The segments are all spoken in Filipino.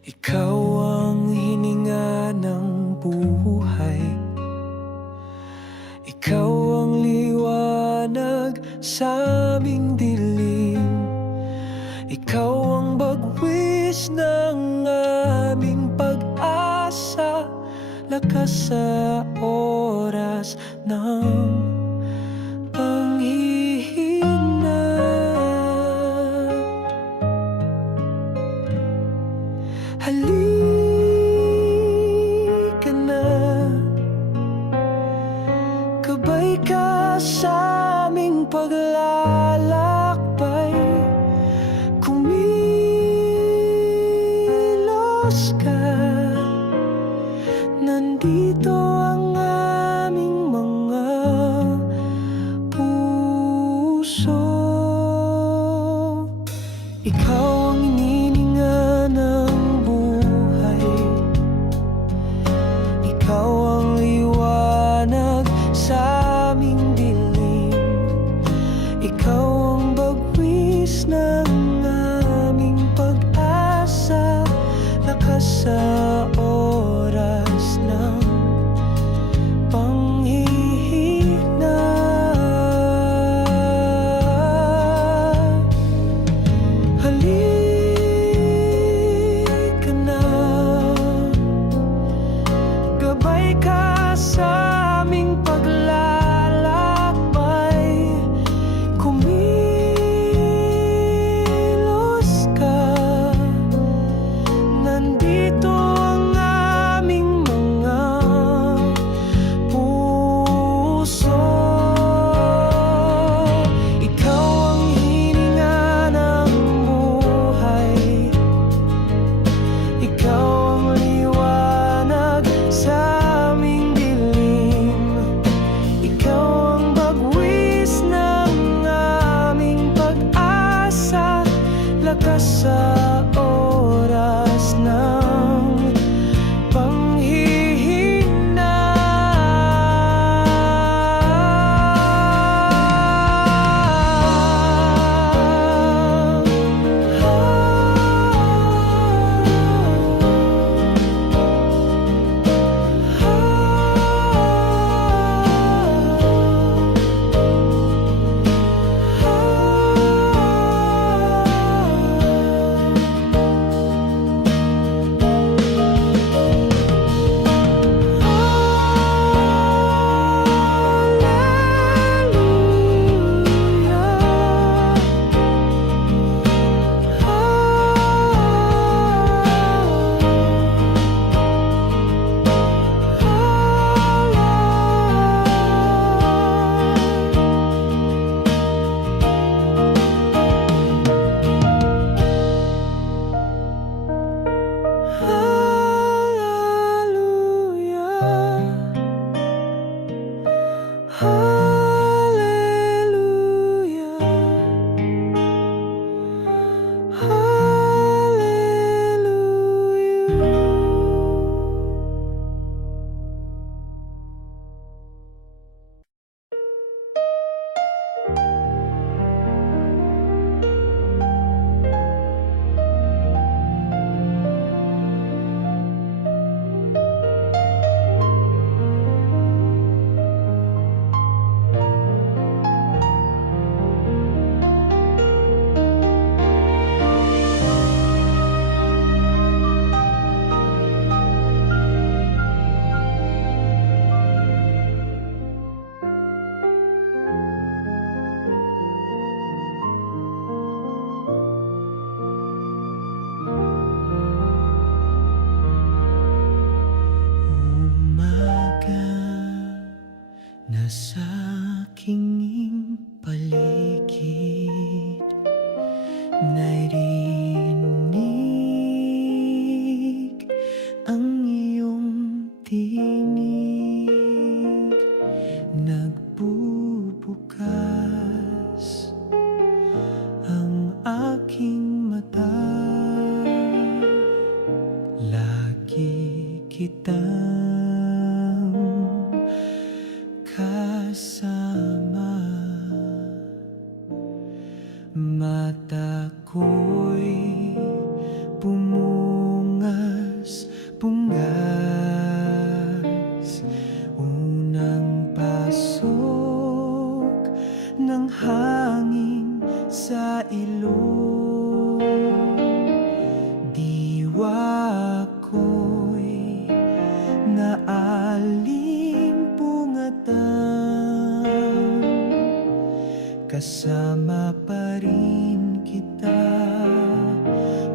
Ikaw ang hininga ng buhay, ikaw ang liwanag sa aming dilim, ikaw ang bagwis ng aming pag-asa, lakas sa oras ng panghihina. Halika na, gabay ka sa aming paglalakbay, kumilos ka. Nandito ang aming mga puso. Ikaw ang inininga ng buhay, ikaw ang liwanag sa aming dilim, ikaw ang bagwis ng aming pag-asa, lakas sa oras ng panghihina. Halika na, gabay ka sa aming paglalakbay, kumilos ka. Nandito ang aming mga puso. Ikaw ang hininga ng buhay, ikaw ang liwanag sa aming dilim, ikaw ang bagwis ng aming pag-asa, lakas sa oras ng panghihina. Umaga na sa aking paligid, narinig ang iyong tinig, nagbubukas ang aking mata. Lagi kitang kasama, mata ko'y bumunga na alimpungatan, kasama pa rin kita,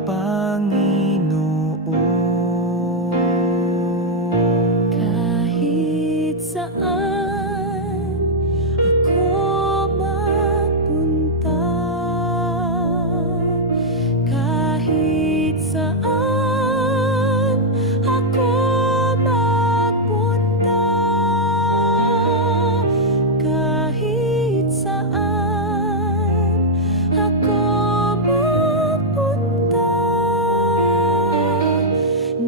Panginoon. Kahit saan ako magpunta, kahit saan ako magpunta, kahit saan ako magpunta,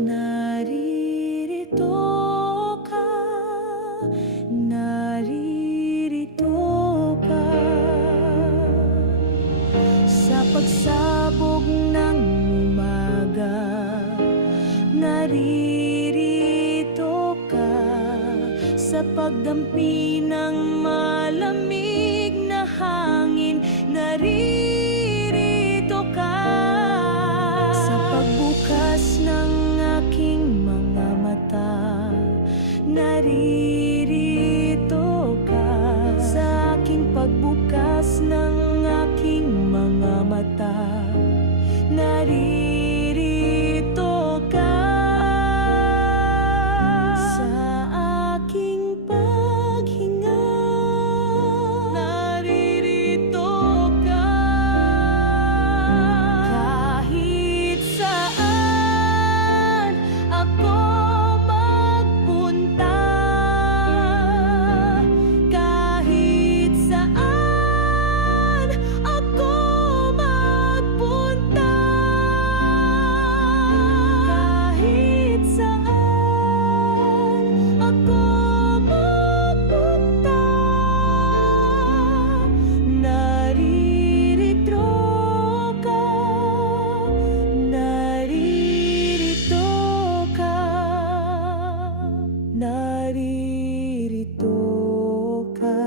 naririto ka, naririto ka. Sa pagsabog ng umaga, naririto ka. Sa pagdampi ng malamig na hangin, naririto ka. Sa pagbukas ng aking mga mata, naririto ka. Sa aking pagbukas ng aking mga mata, naririto ka. Sa aking paghinga, naririto ka. Kahit saan ako magpunta, kahit saan ako magpunta, kahit saan ako magpunta, naririto ka, naririto ka, naririto ka,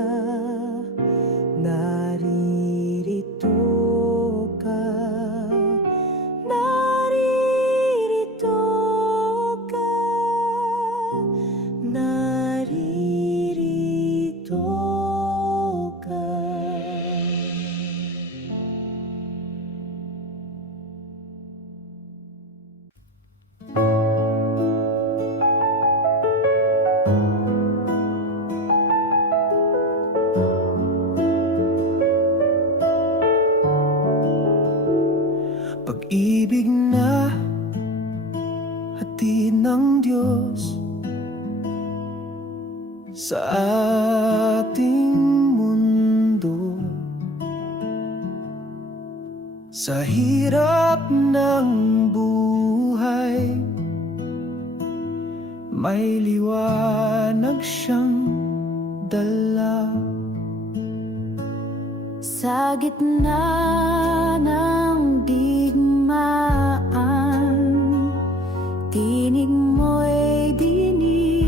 naririto ka, naririto ka, naririto ka. Pag-ibig na hatid ng Diyos sa ating mundo, sa hirap ng buhay, may liwanag siyang dala. Sa gitna ng digmaan, tinig mo'y dinirinig.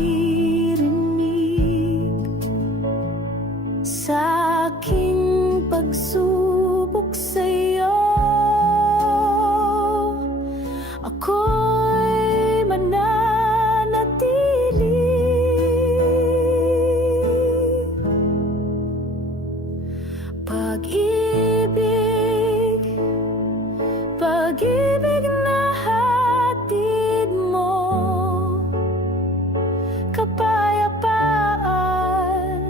Sa aking pagsubok sa'yo, ako'y mananatili. Pag-ibig, pag-ibig na hatid mo, kapayapaan,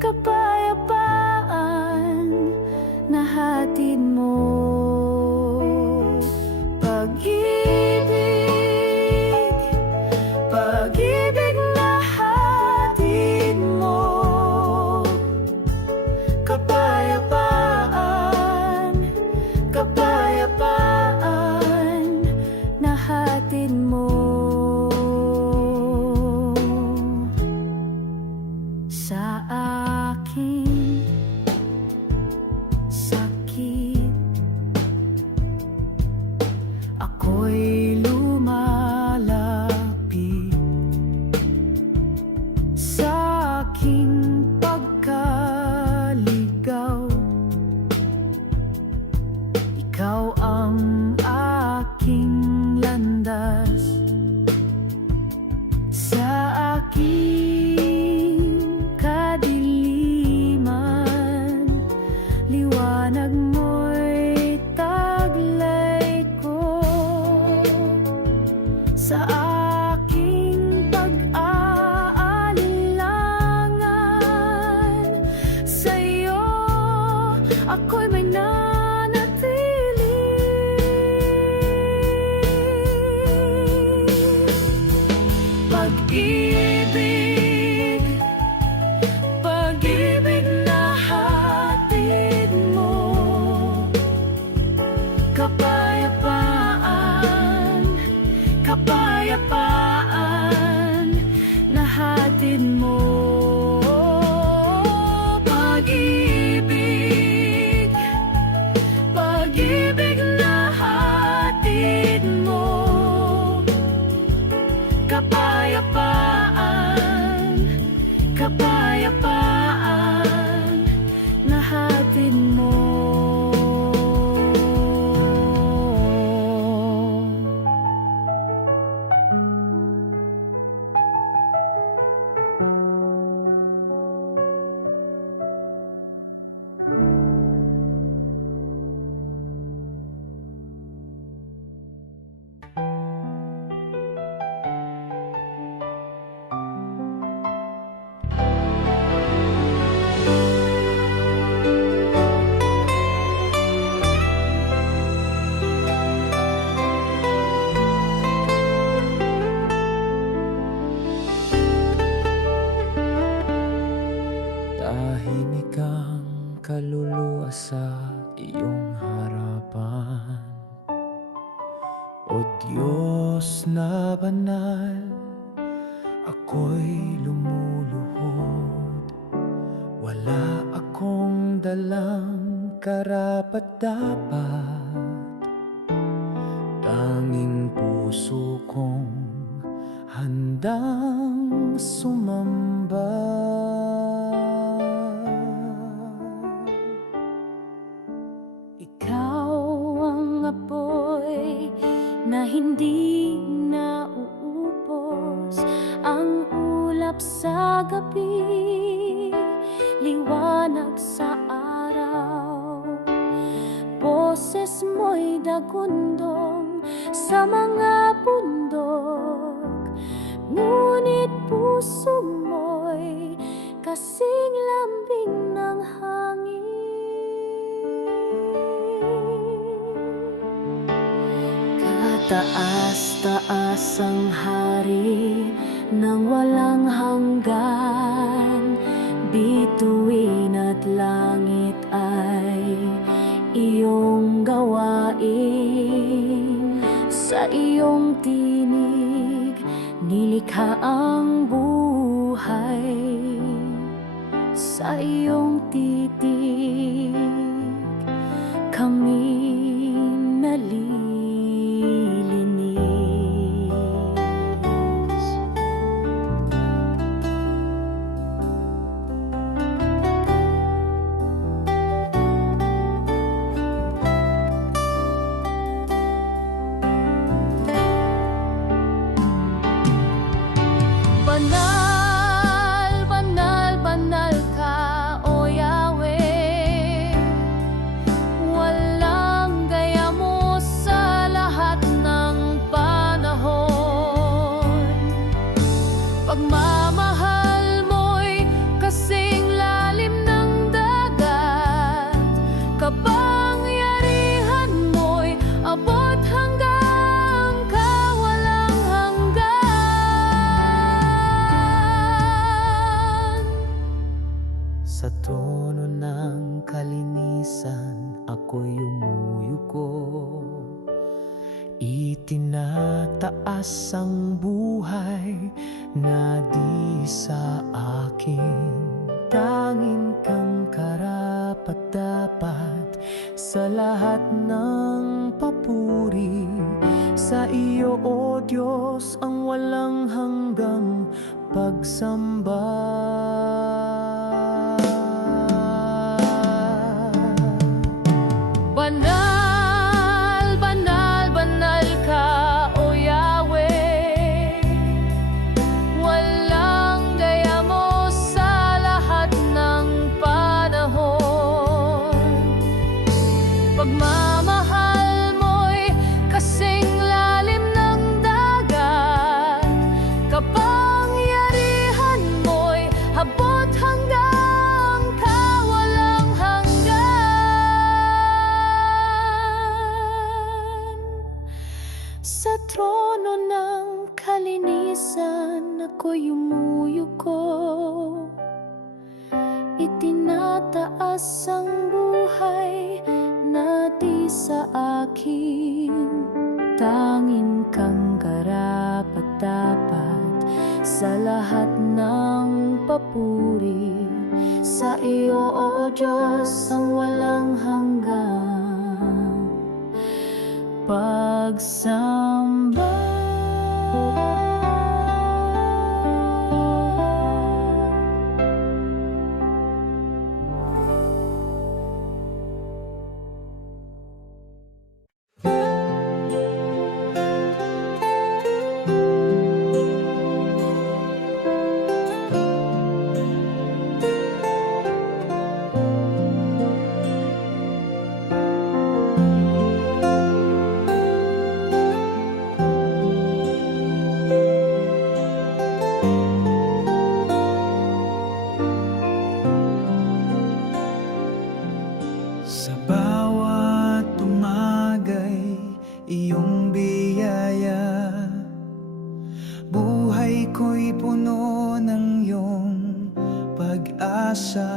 kapayapaan na hatid mo. Pag-ibig, pag-ibig na hatid mo, kapayapaan, kapayapaan na hatid mo. aking kadiliman, liwanag mo'y taglay ko. Sa aking pag-aalinlangan, sa'yo ako'y may nanatili. Pag-ibig, pag-ibig na hatid mo, kapayapaan, kapayapaan na hatid mo. Pag-ibig, pag-ibig na hatid mo, kapayapaan, kapayapaan na hatid mo. Tahimik ang kaluluwa sa iyong harapan, O Diyos na banal, ako'y lumuluhod. Wala akong dalang karapat-dapat, tanging puso kong handang sumamba. Ikaw ang apoy na hindi nauubos, ang ulap sa gabi, liwanag sa araw. Boses mo'y dagundong sa mga bundok, ngunit puso mo'y kasing lambing ng hangin. Kataas-taas ang hari ng walang hanggan, bituin at langit ay iyong gawain. Sa iyong tinig nilikha ang buhay, sa iyong titig kami nalilinis. Banal, banal, banal ka, O Yahweh. Walang gaya mo sa lahat ng panahon. Pagmamahal mo'y kasing lalim ng dagat, kapangyarihan mo'y abot hanggang kawalang hanggan. Sa trono ng kalinisan ako'y umuyuko, itinataas ang buhay na di sa akin. Tanging kang karapat-dapat sa lahat ng papuri. Sa iyo, O Diyos, ang walang hanggang pagsamba. Banal, banal, banal ka, O Yahweh. Wala pagsusuyo ko. Itinataas ang buhay na di sa akin. Tangin kang karapat-dapat sa lahat ng papuri. Sa iyo, O Diyos, ang walang hanggang pagsamba. Sa bawat umagay, iyong biyaya, buhay ko'y puno ng iyong pag-asa.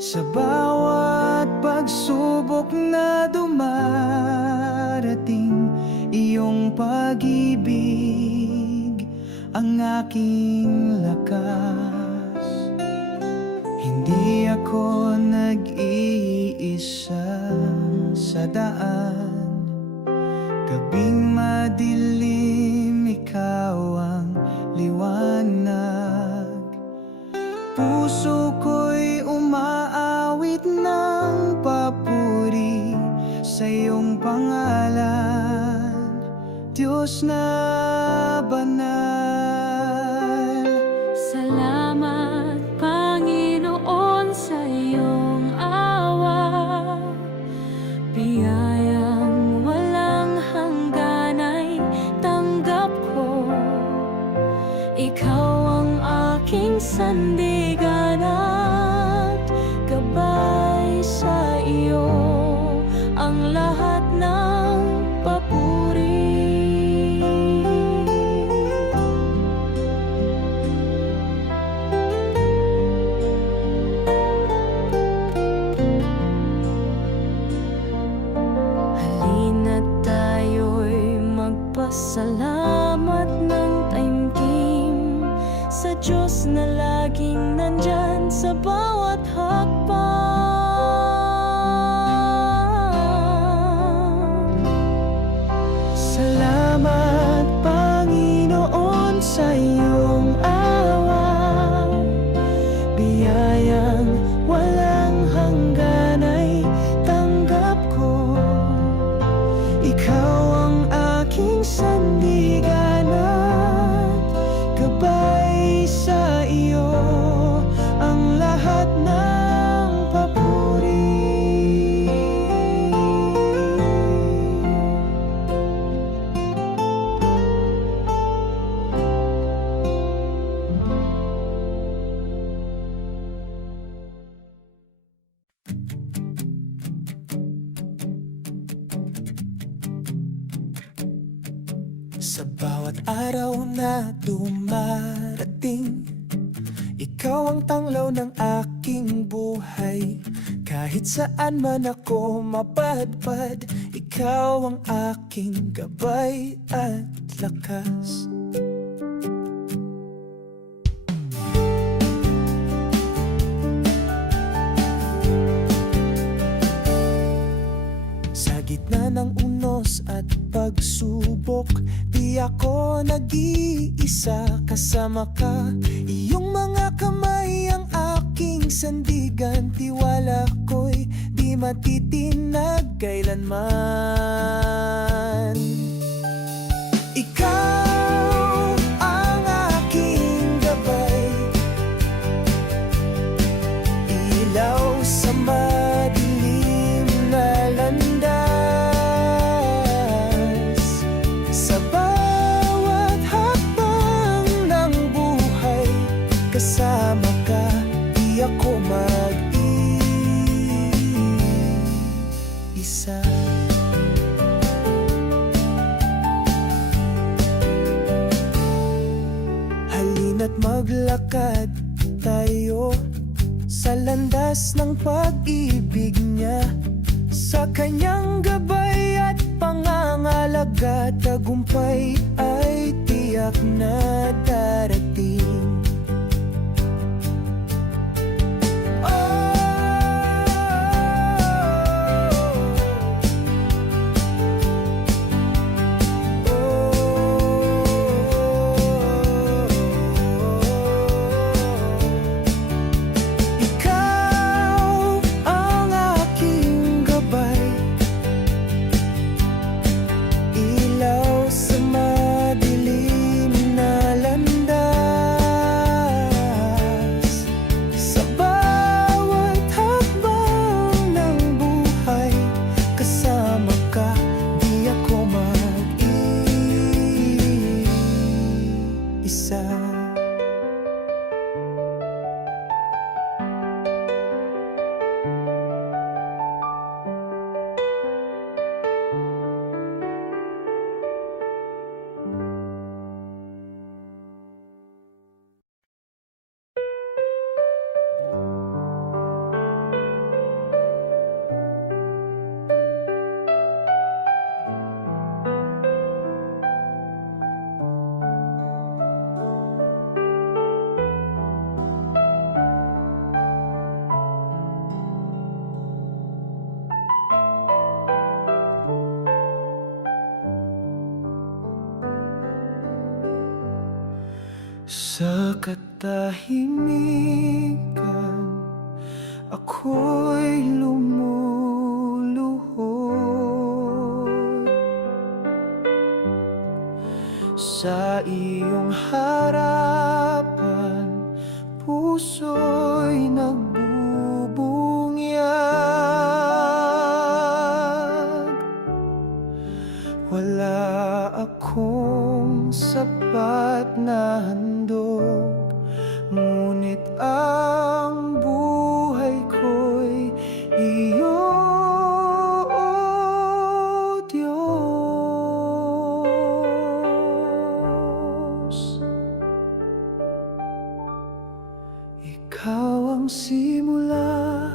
Sa bawat pagsubok na dumarating, iyong pag-ibig ang aking lakas. Hindi ako nag-iisa sa daan, gabing madilim, ikaw ang liwanag. Puso ko'y umaawit ng papuri sa iyong pangalan, Diyos na banal. Salamat, Panginoon, sa iyong awa. Biyayang walang hanggan ay tanggap ko. Ikaw ang aking sandigan at gabay. Sa iyo ang lahat ng papuri. Halina't tayo'y magpasalamat ng taimtim sa Diyos na laging nandyan sa bawat hakbang. Salamat, Panginoon, sa iyong awa. Biyayang walang hanggan ay tanggap ko. Ikaw ang aking sandigan at gabay. Sa iyo ang lahat ng papuri. Sa bawat araw na dumarating, ikaw ang tanglaw ng aking buhay. Kahit saan man ako mapadpad, ikaw ang aking gabay at lakas. Sa gitna ng unos at pagsubok, di ako nag-iisa, kasama ka. Iyong mga kamay ang aking sandigan, tiwala ko'y di matitinag kailanman. Ikaw ang aking gabay, ilaw sa madilim na landas. Sa bawat hakbang ng buhay, kasama ka, di ako mag-iisa. Halina't Maglakad tayo sa landas ng pag-ibig niya, sa kanyang gabay at pangangalaga, tagumpay ay tiyak na darating. Sa katahimikan, ako'y lumuluhod sa iyong harapan, puso'y nagbubungyag. Wala akong sapat na handog, ngunit ang buhay ko'y iyo, O Diyos. Ikaw ang simula,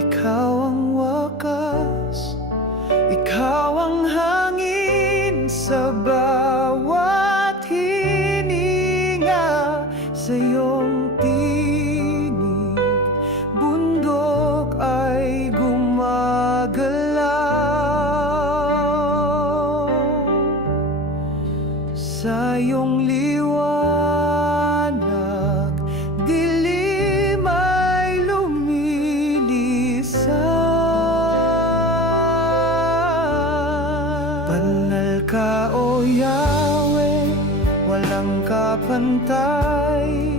ikaw ang wakas, ikaw ang hangin sa bawat hininga. Sa iyong tinig, bundok ay gumagalaw. Sa iyong liwanag, dilim ay lumilisan. Banal ka, O Yahweh, walang kapantay.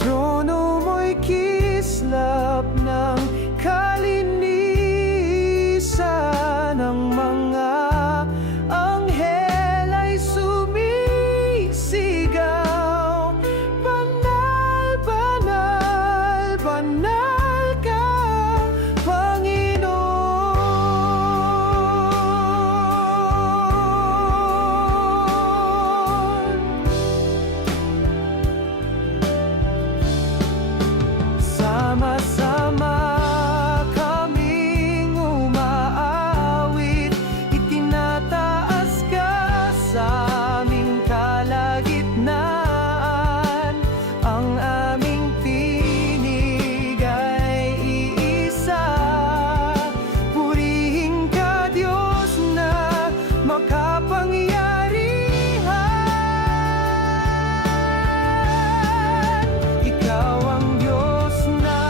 Trono mo'y kislap ng kalinisan. Ang mga anghel ay sumisigaw, banal, banal, banal ka, Panginoon. Sama-sama kaming umaawit, itinataas ka sa aming kalagitnaan. Ang aming tinig ay iisa, purihin ka, Diyos na makapangyarihan. Ikaw ang Diyos na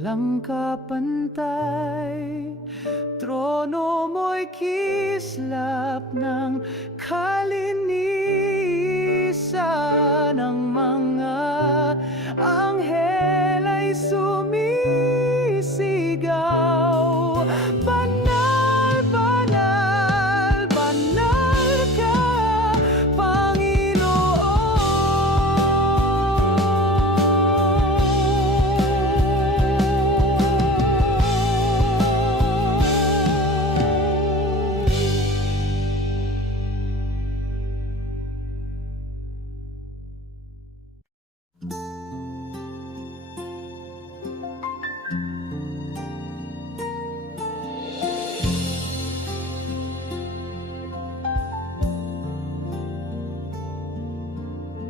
walang kapantay. Trono mo'y kislap ng kalinisan. Ang mga anghel ay sumisigaw. Banal, banal, banal ka, Panginoon.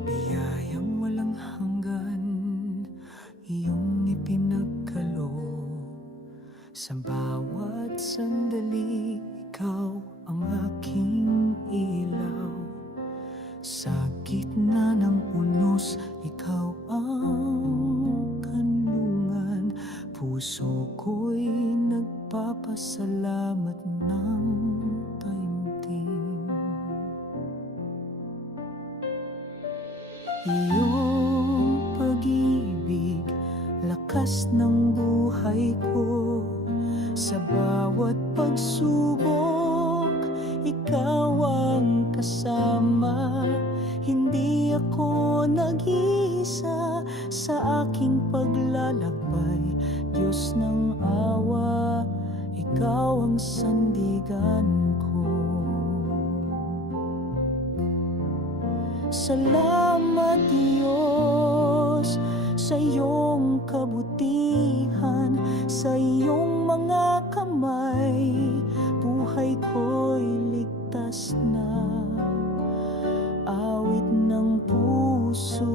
Biyayang walang hanggan, iyong ipinagkaloob. Sa bawat sandali, ikaw ang aking ilaw. Sa gitna ng unos, ikaw ang kanlungan. Puso ko'y nagpapasalamat ng taimtim. Iyong pag-ibig, lakas ng buhay ko. Sa bawat pagsubok, ikaw ang kasama. Hindi ako nag-iisa sa aking paglalakbay. Diyos ng awa, ikaw ang sandigan ko. Salamat Diyos sa iyong kabutihan, sa iyong mga kamay, buhay ko'y ligtas na. Awit ng puso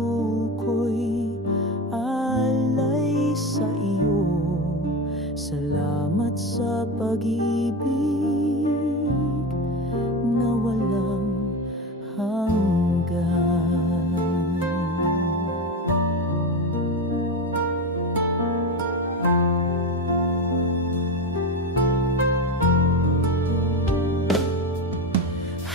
ko'y alay sa iyo. Salamat sa pag-ibig na walang hanggan.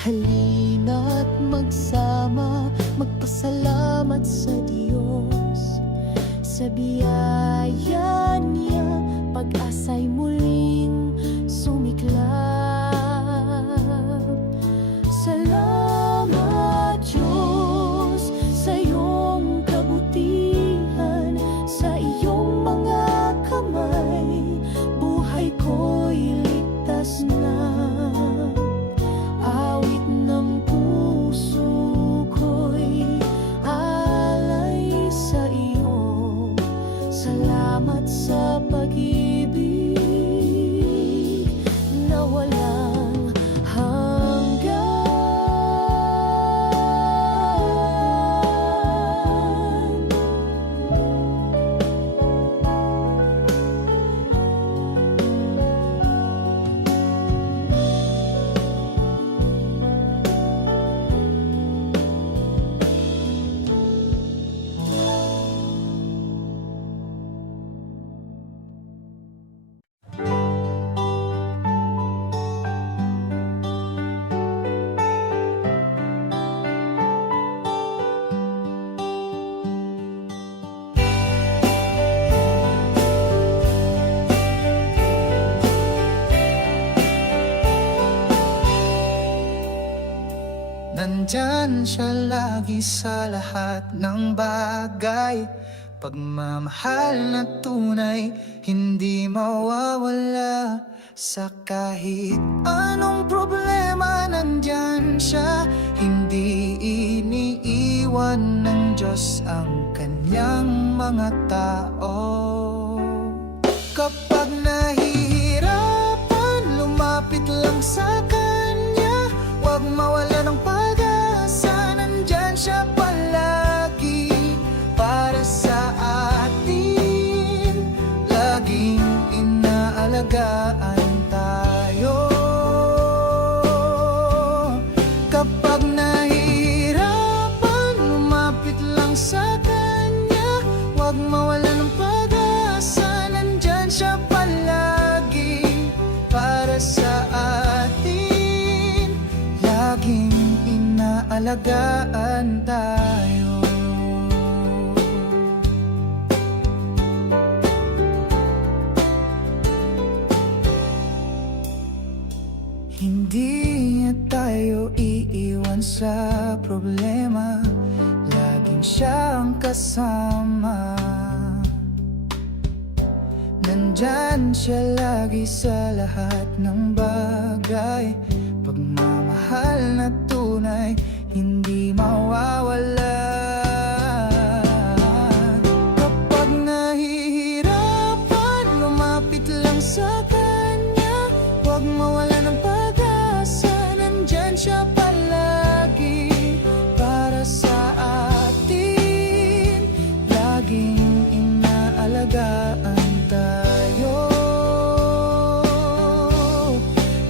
Halina't magsama, magpasalamat sa Diyos. Sa biyaya niya, pag-asa'y muling sumiklap. Salamat Diyos sa iyong kabutihan, sa iyong mga kamay, buhay ko'y ligtas na. Awit ng puso ko'y alay sa iyo. Salamat sa pag-ibig na walang hanggan. Nandyan siya lagi sa lahat ng bagay. Pagmamahal na tunay, hindi mawawala. Sa kahit anong problema, nandyan siya. Hindi iniiwan ng Diyos ang kanyang mga tao. Kapag nahihirapan, lumapit lang sa Kanya. Huwag mawala ng pag-asa, nandyan siya palagi para sa atin. Laging inaalagaan tayo. Kapag nahihirapan, lumapit lang sa Kanya. Huwag mawala ng pag-asa, alagaan tayo. Hindi niya tayo iiwan sa problema, laging siya ang kasama. Nandyan siya lagi sa lahat ng bagay, pagmamahal na tunay, hindi mawawala. Kapag nahihirapan, lumapit lang sa kanya, huwag mawala ng pag-asa, nandyan siya palagi para sa atin, laging inaalagaan tayo.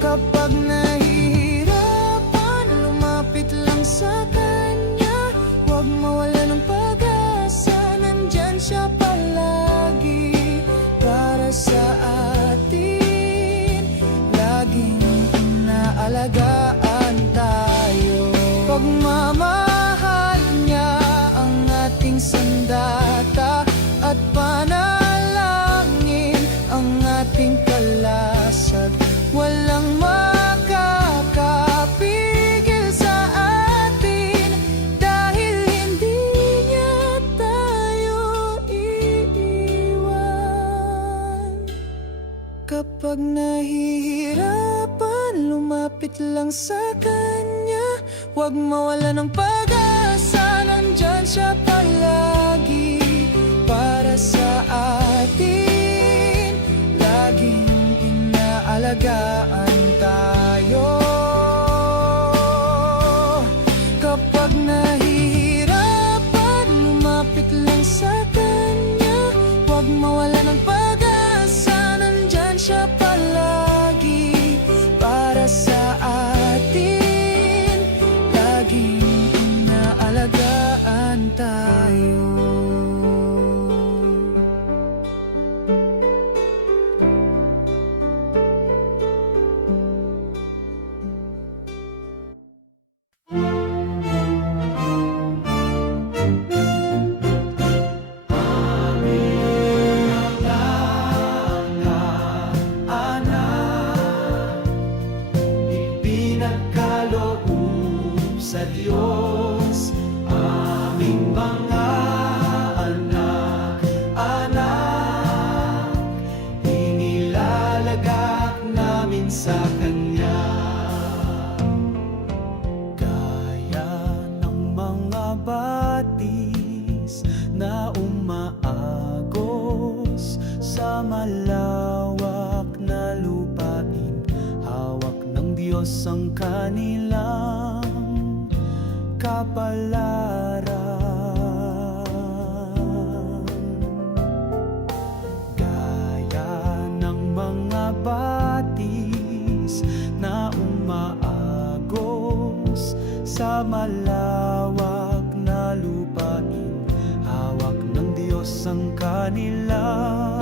Kapag nahihirapan, lumapit lang sa kanya, huwag mawala ng pag-asa, nandyan siya palagi para sa atin, laging inaalagaan tayo. Pagmamahal niya ang ating sandata at panalangin ang ating kalasag. Walang makakapigil sa atin dahil hindi niya tayo iiwan. Kapag nahihirapan, lumapit lang sa kanya, huwag mawala ng pag-asa, nandyan siya palagi para sa atin, laging inaalagaan tayo. Kapag nahihirapan, lumapit lang sa kanya, huwag mawala ng pag-asa, nandyan siya palagi para sa atin, laging inaalagaan tayo. Ipinagkaloob sa Diyos aming mga anak, inilalagak namin sa Kanya. Gaya ng mga batis na umaagos sa malawak na lupain, hawak ng Diyos ang kanilang kapalaran. Gaya ng mga batis na umaagos sa malawak na lupain, hawak ng Diyos ang kanilang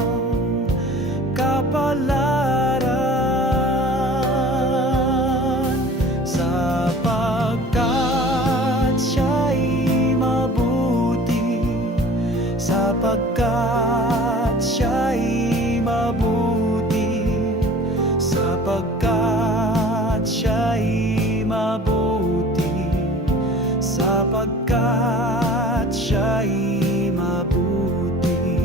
kapalaran. Sapagkat siya'y mabuti, sapagkat siya'y mabuti, sapagkat siya'y mabuti, sapagkat siya'y mabuti.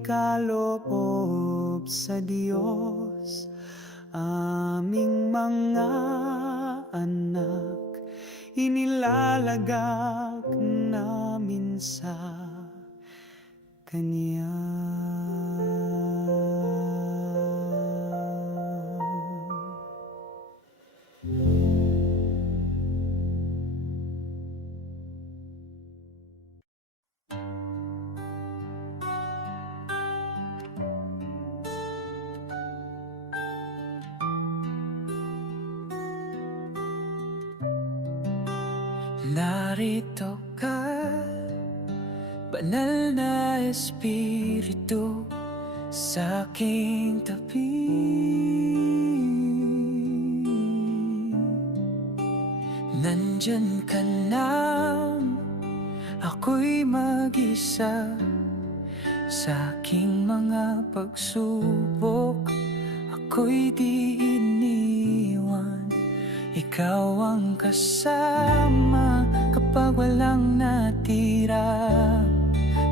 ikaloob sa Diyos. Aming mga anak, inilalagak namin sa Kanya. Narito ka, banal na Espiritu, sa aking tabi. Nandyan ka lang, ako'y mag-isa, sa aking mga pagsubok, ako'y di iniwan. Ikaw ang kasama kapag walang natira.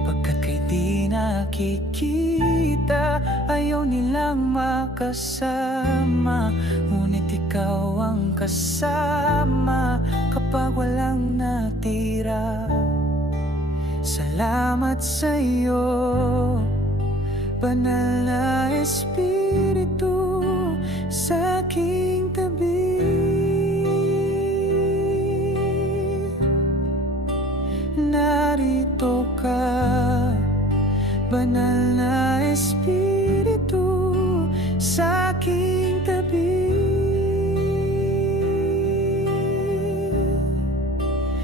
Pagkat kay di nakikita, ayaw nilang makasama. Ngunit ikaw ang kasama kapag walang natira. Salamat sa'yo, banal na Espiritu, sa aking tabi. Narito ka, banal na Espiritu, sa aking tabi.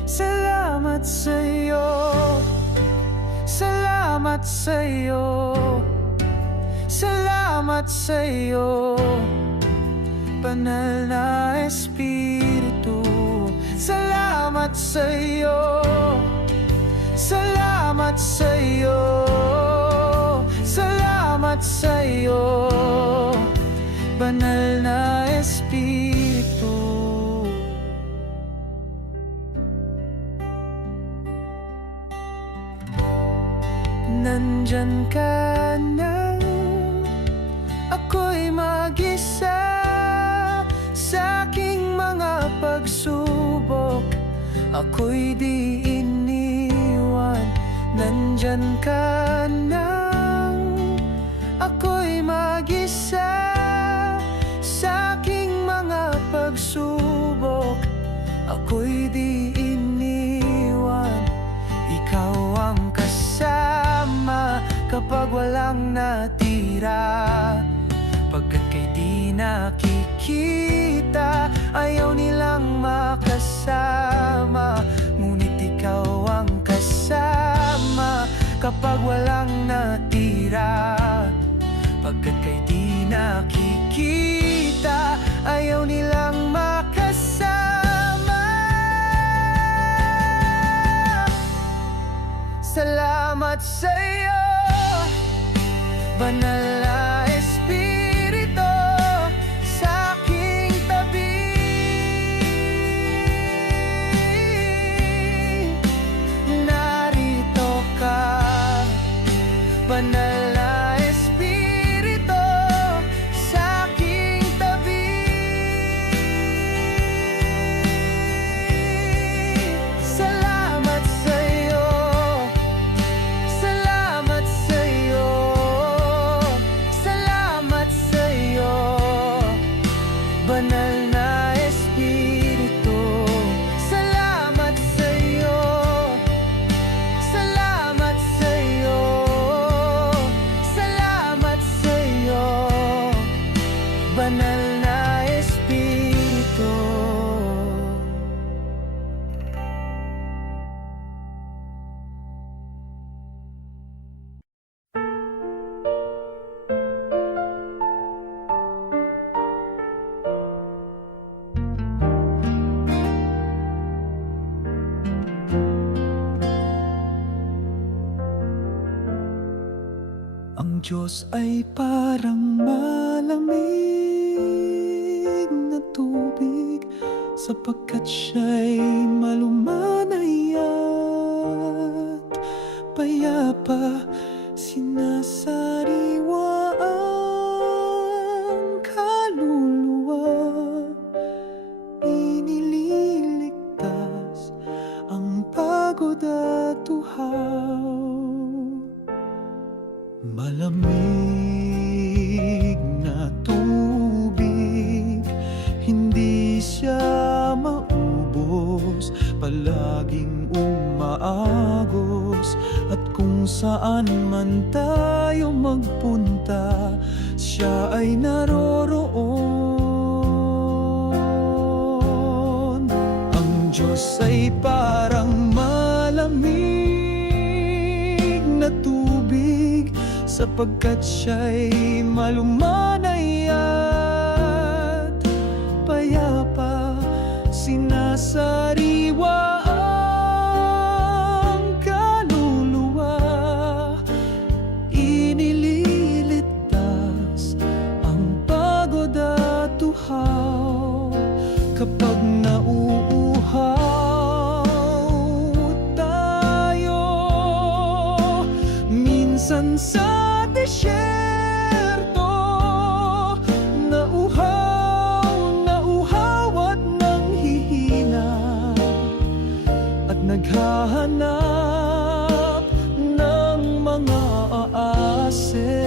Salamat sa'yo, salamat sa'yo, salamat sa'yo, banal na Espiritu. Salamat sa'yo, salamat sa'yo, salamat sa'yo, banal na Espiritu. Nandyan ka na, ako'y mag-isa, sa aking mga pagsubok, ako'y di iniwan. Nandyan ka lang, ako'y mag-isa, sa aking mga pagsubok, ako'y di iniwan. Ikaw ang kasama kapag walang natira. Pagkat kay di nakikita, ayaw nilang makasama. Ngunit ikaw ang kasama kapag walang natira. Pagkat kay di nakikita, ayaw nilang makasama. Salamat sa'yo, banal na Espiritu, sa aking tabi. Narito ka, banal na Espiritu, sa aking tabi. Salamat sa'yo, salamat sa'yo, salamat sa'yo, banal na Espiritu. Salamat sa'yo, salamat sa'yo, salamat sa'yo, banal na Espiritu. Ang Diyos ay parang malamig na tubig, sapagkat siya'y malumanay at payapa. Sinasa Malamig na tubig, hindi siya maubos, palaging umaagos. At kung saan man tayo magpunta, siya ay naroroon. Ang Diyos ay parang malamig na tubig, sapagkat siya'y malumanay at payapa. Sinasariwa ang kaluluwa, inililigtas ang pagod at uhaw. Kapag nauuhaw tayo minsan sa disyerto, nauhaw at nanghihina, at naghahanap ng mga aasin.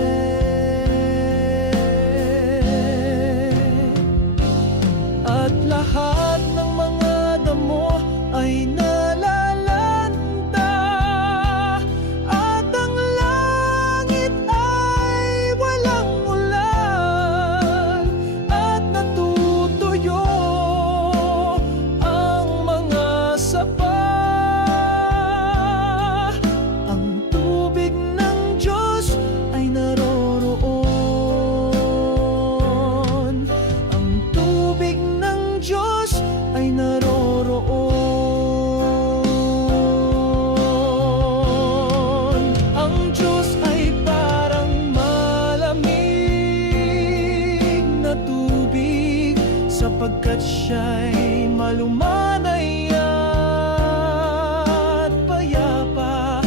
At lahat ng mga damo ay nalalanta, at ang langit ay walang ulan, at natutuyo ang mga sapa. Ang tubig ng Diyos ay naroroon. Ang tubig ng Diyos ay naroroon. Ang Diyos ay parang malamig na tubig, sapagkat siya'y malumanay at payapa.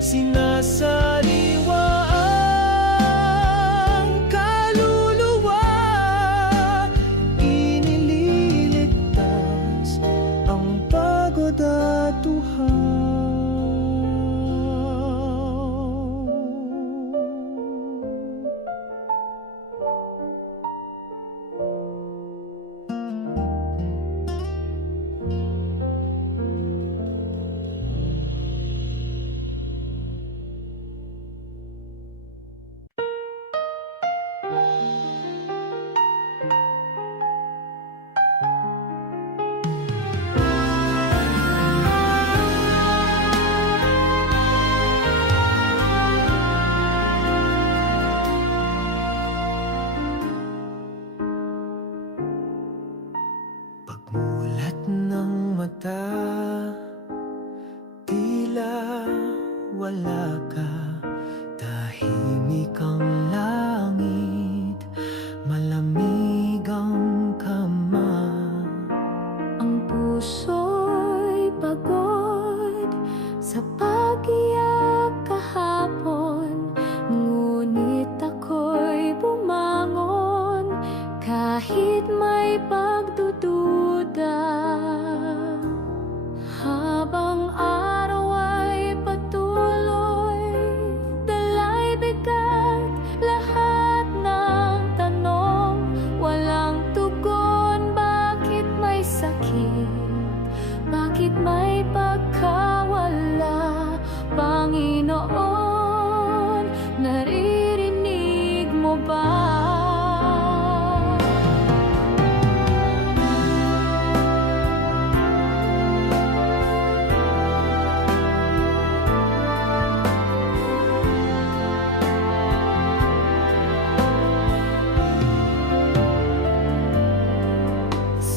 Sinasariwa ang kaluluwa, inililigtas ang pagod at uhaw. Pagmulat ng mata, tila wala ka. Tahimik ang langit, malamig ang kama. Ang puso'y pagod sa pag-iyak kahapon, ngunit ako'y bumangon kahit may pagdududa. Habang araw ay patuloy, dala'y bigat, lahat ng tanong walang tugon. Bakit may sakit? Bakit may pagkawala? Panginoon, naririnig mo ba?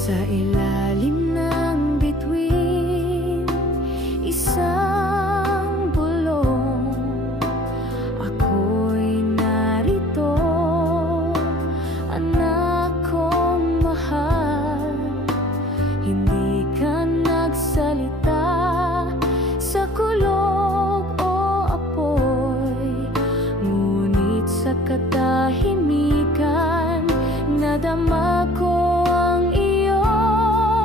Sa ilalim ng bituin, isang bulong, ako'y narito, anak kong mahal. Hindi ka nagsalita sa kulog o apoy, ngunit sa katahimikan nadama ko ang iyong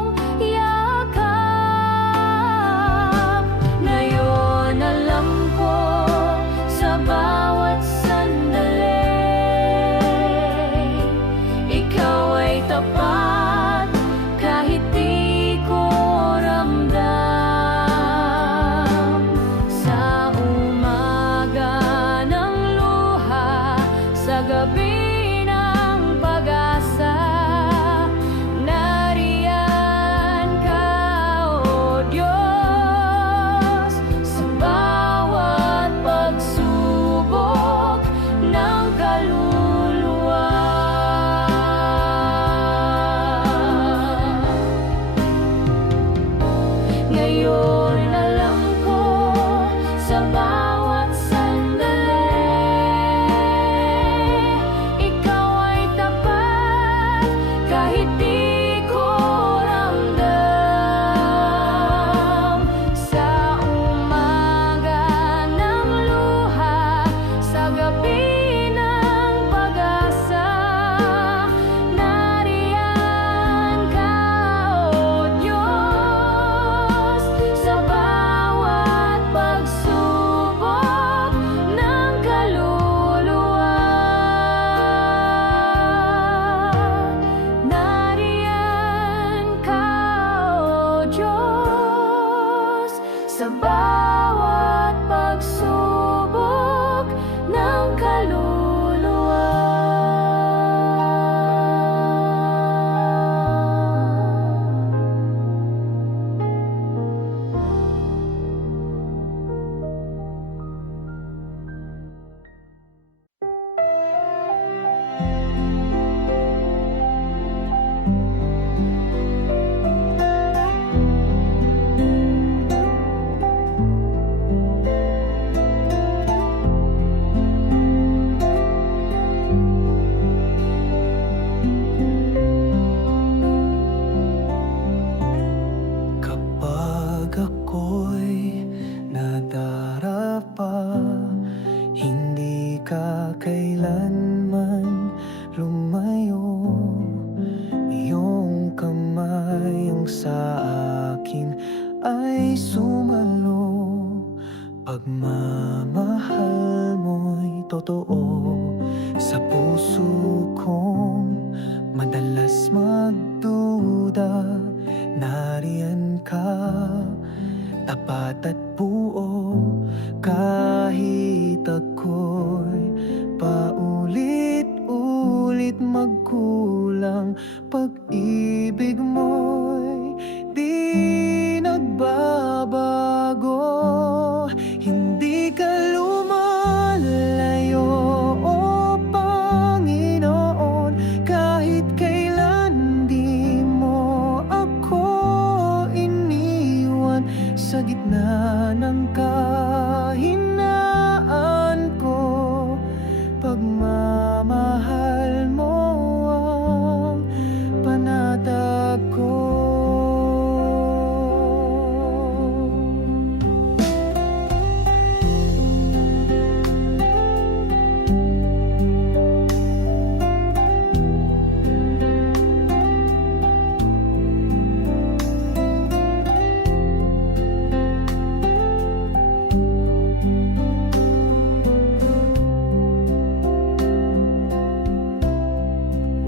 ay sumalo. Pagmamahal mo'y totoo sa puso kong madalas magduda. Nariyan ka, tapat at buo, kahit ako'y paulit-ulit magkulang. Pag-ibig mo'y di nagbabago. Hindi ka lumalayo, o Panginoon. Kahit kailan di mo ako iniwan. Sa gitna ng kahinaan ko, pagmamahal mo ang panatag ko.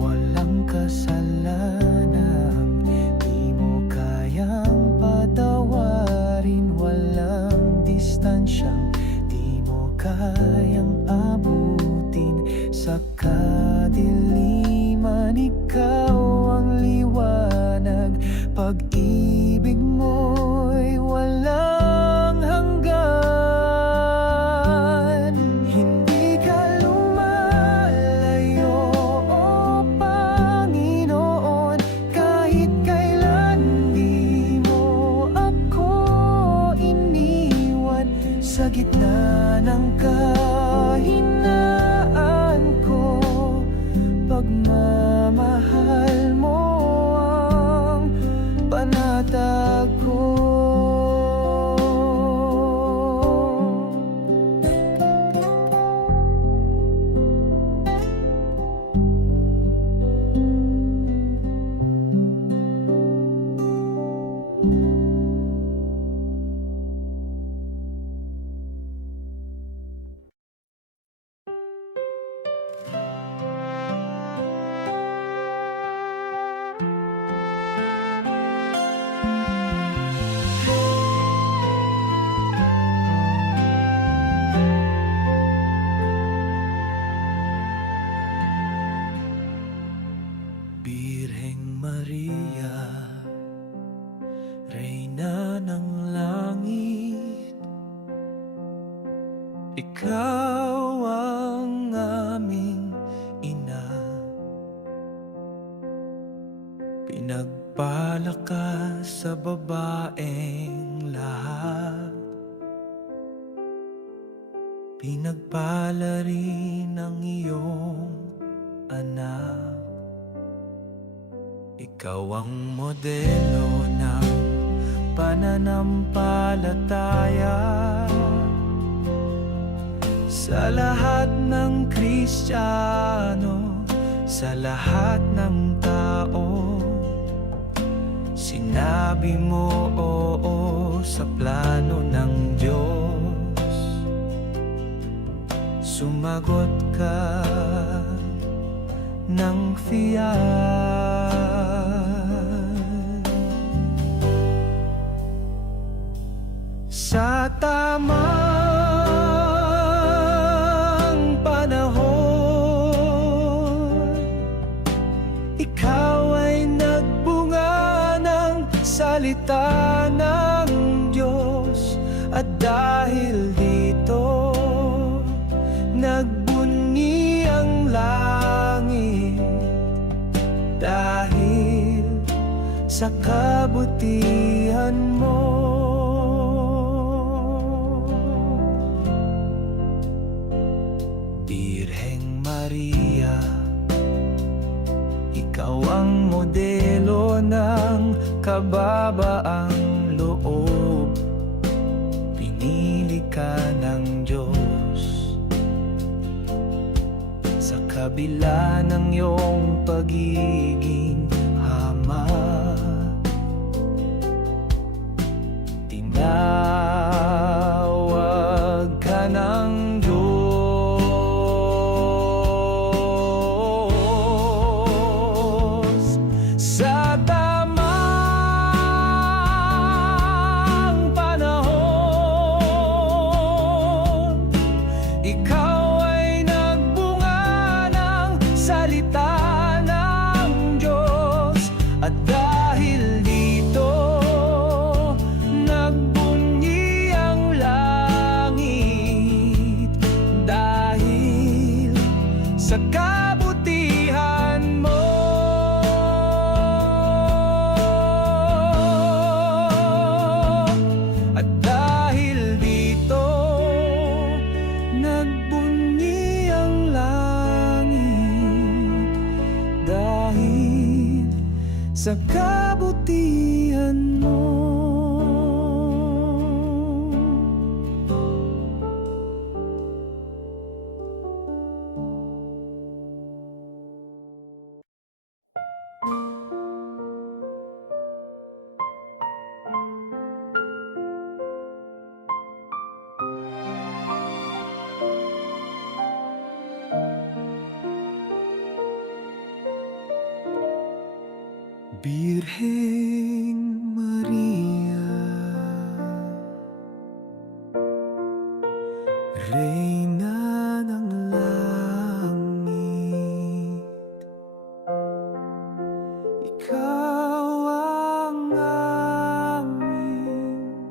Walang kasalanan, di mo kayang patawarin. Walang distansyang di mo kayang abutin. Sa kadiliman, ikaw ang liwanag. Pag-ibig mo'y walang hanggan. Hindi ka lumalayo, o Panginoon. Kahit kailan di mo ako iniwan. Sa gitna ng kahinaan ko, pagmamahal mo ang panatag ko. Birheng Maria, Reyna ng langit, ikaw ang aming ina. Pinagpala ka sa babaeng lahat, pinagpala rin ang iyong anak. Ikaw ang modelo ng pananampalataya sa lahat ng Kristiyano, sa lahat ng tao. Sinabi mo oo sa plano ng Diyos. Sumagot ka ng tiyak. Sa tamang panahon, ikaw ay nagbunga ng salita ng Diyos. At dahil dito, nagbunyi ang langit. Dahil sa kabutihan mo, Birheng Maria, ikaw ang modelo ng kababaang loob. Pinili ka ng Diyos sa kabila ng iyong pagiging ama. kabutihan mo. Birheng Maria, Reyna ng langit, ikaw ang aming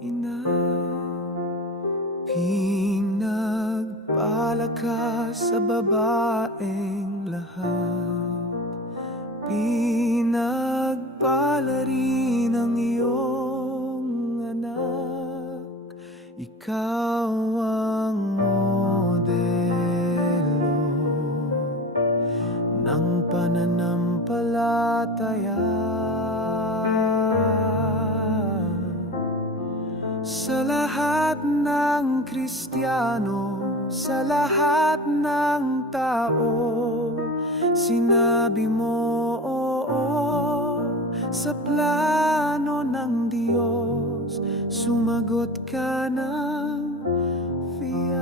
ina. Pinagpala ka sa babaeng lahat, pinagpala rin ang iyong anak. Ikaw ang modelo ng pananampalataya. Sa lahat ng Kristiyano, sa lahat ng tao, sinabi mo oo sa plano ng Diyos. Sumagot ka ng fiat.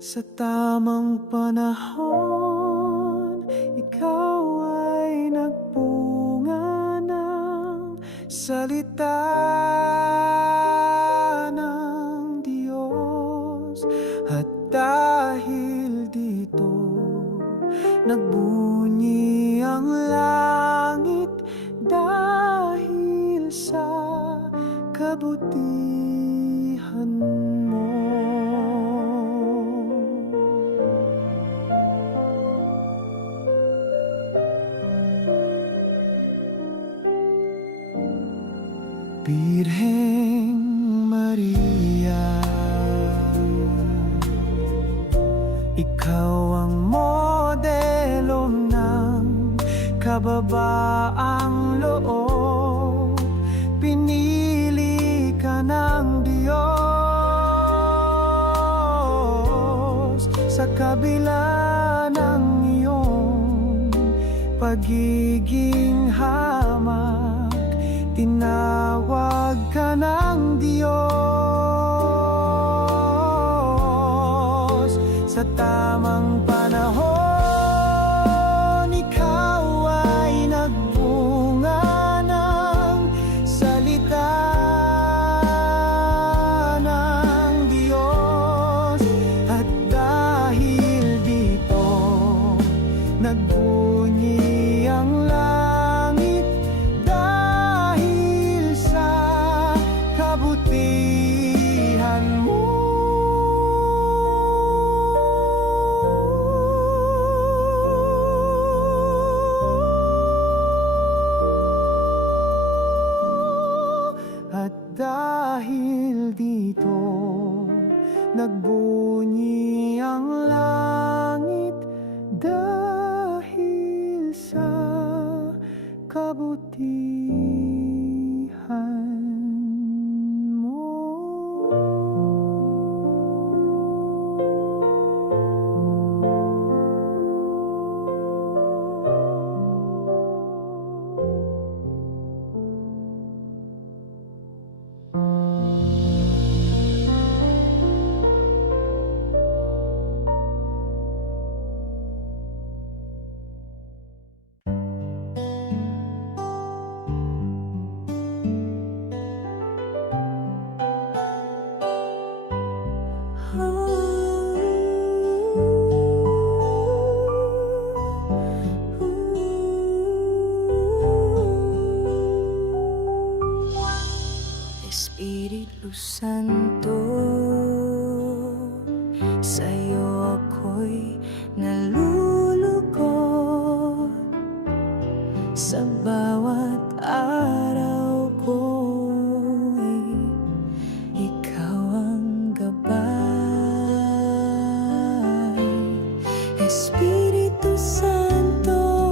Sa tamang panahon, ikaw ay nagbunga ng salita ng Diyos. At dahil dito, nagbunyi ang langit dahil sa kabutihan mo. Birheng Maria, ikaw ang modelo ng kababaang loob. Pinili ka ng Diyos sa kabila ng iyong pagiging hamak. Tinawag ka ng Diyos sa tamang panahon. Ikaw ay nagbunga ng salita ng Diyos. At dahil dito, nagbunyi ang langit dahil sa kabutihan mo. At dahil dito, nagbunyi ang langit dahil sa kabutihan mo. Espiritu Santo, sa'yo ako'y nalulugod. Sa bawat araw ko'y ikaw ang gabay. Espiritu Santo,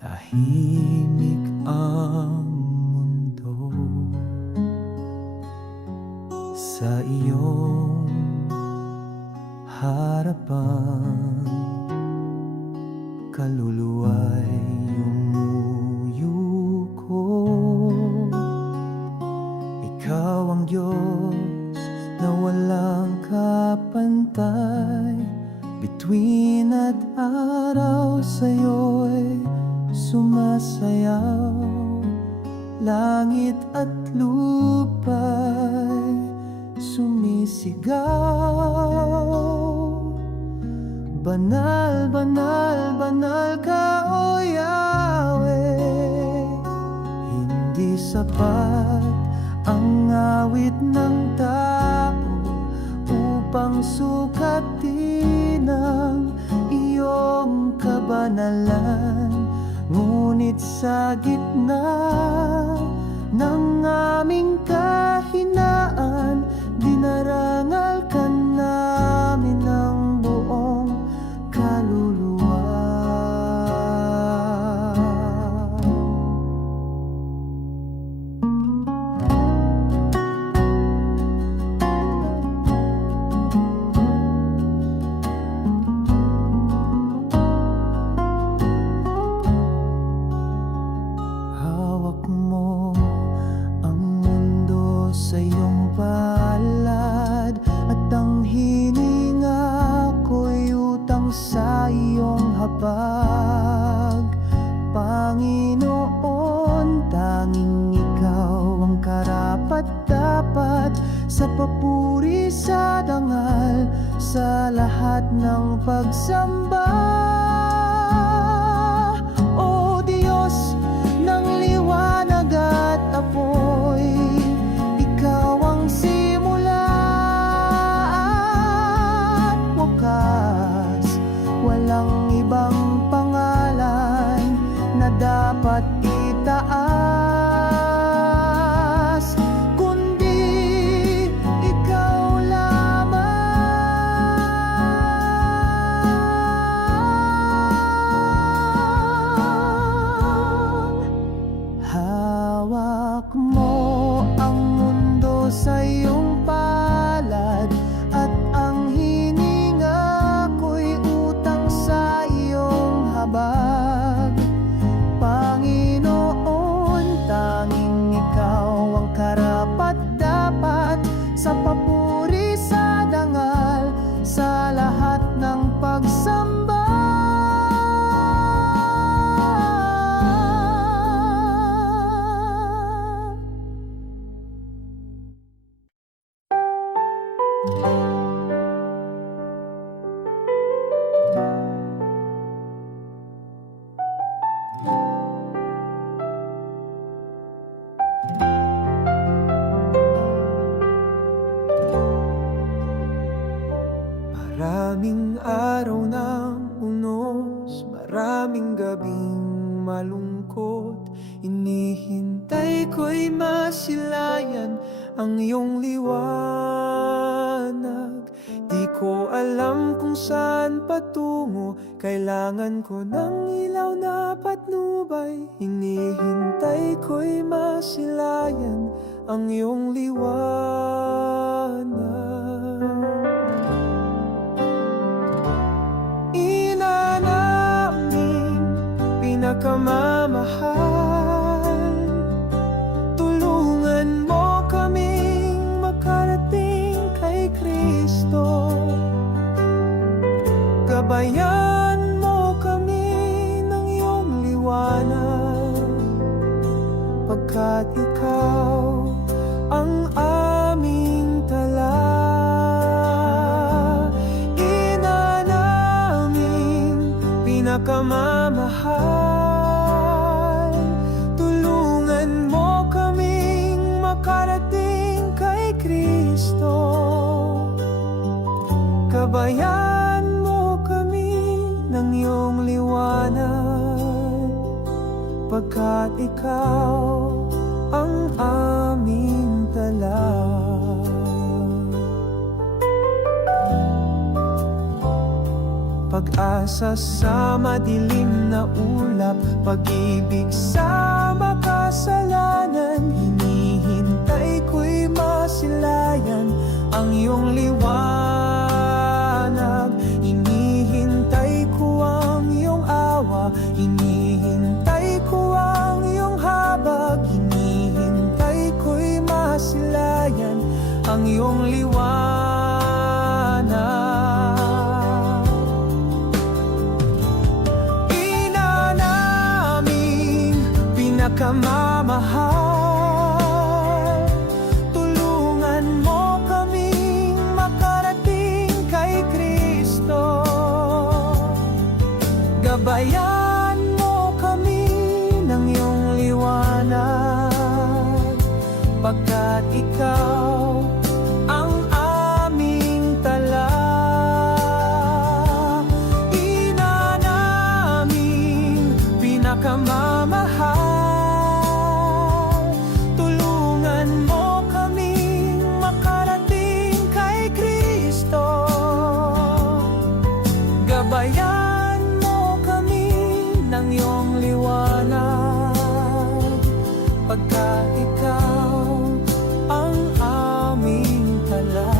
Tahimik ang mundo sa iyong harapan. Kaluluwa'y yumuyuko. Ikaw ang Diyos na walang kapantay. Bituin at araw sa'yo'y sumasayaw. Langit at lupa'y sumisigaw. Banal, banal, banal ka, O Yahweh. Hindi sapat ang awit ng tao upang sukatin ang iyong kabanalan. Ngunit sa gitna ng aming kahinaan, dinarangal ka namin ng buong kaluluwa. Hawak mo ang mundo sa iyong palad, at ang hininga ko'y utang sa iyong habag. Panginoon, tanging ikaw ang karapat-dapat sa papuri, sa dangal, sa lahat ng pagsamba. O Diyos ng liwanag at apoy, ikaw ang simula at wakas. Walang ibang pangalan na dapat itaas kundi ikaw lamang. Hawak mo ang mundo sa iyong palad, at ang hininga ko'y utang sa iyong habag. Panginoon, tanging ikaw ang karapat-dapat sa papuri, sa dangal, sa lahat ng pagsamba. Maraming araw ng unos, maraming gabing malungkot. Inihintay ko'y masilayan ang iyong liwanag. Di ko alam kung saan patungo, kailangan ko ng ilaw na patnubay. Inihintay ko'y masilayan ang iyong liwanag. Pinakamamahal, tulungan mo kaming makarating kay Kristo. Gabayan mo kami ng iyong liwanag, pagkat ikaw ang aming tala. Ina naming pinakamamahal, tulungan mo kaming makarating kay Kristo. Gabayan mo kami ng iyong liwanag, pagkat ikaw ang aming tala. pag-asa sa madilim na ulap, pag-ibig sa makasalanan. Hinihintay ko'y masilayan ang iyong liwanag. Hinihintay ko ang iyong awa, hinihintay ko ang iyong habag. Hinihintay ko'y masilayan ang iyong liwanag. Ina naming pinakamamahal, tulungan mo kaming makarating kay Kristo. Gabayan mo kami ng iyong liwanag, pagkat ikaw ang aming tala. Ina naming pinakamamahal, tulungan mo kaming makarating kay Kristo. Gabayan mo kami ng iyong liwanag, pagkat ikaw ang aming tala.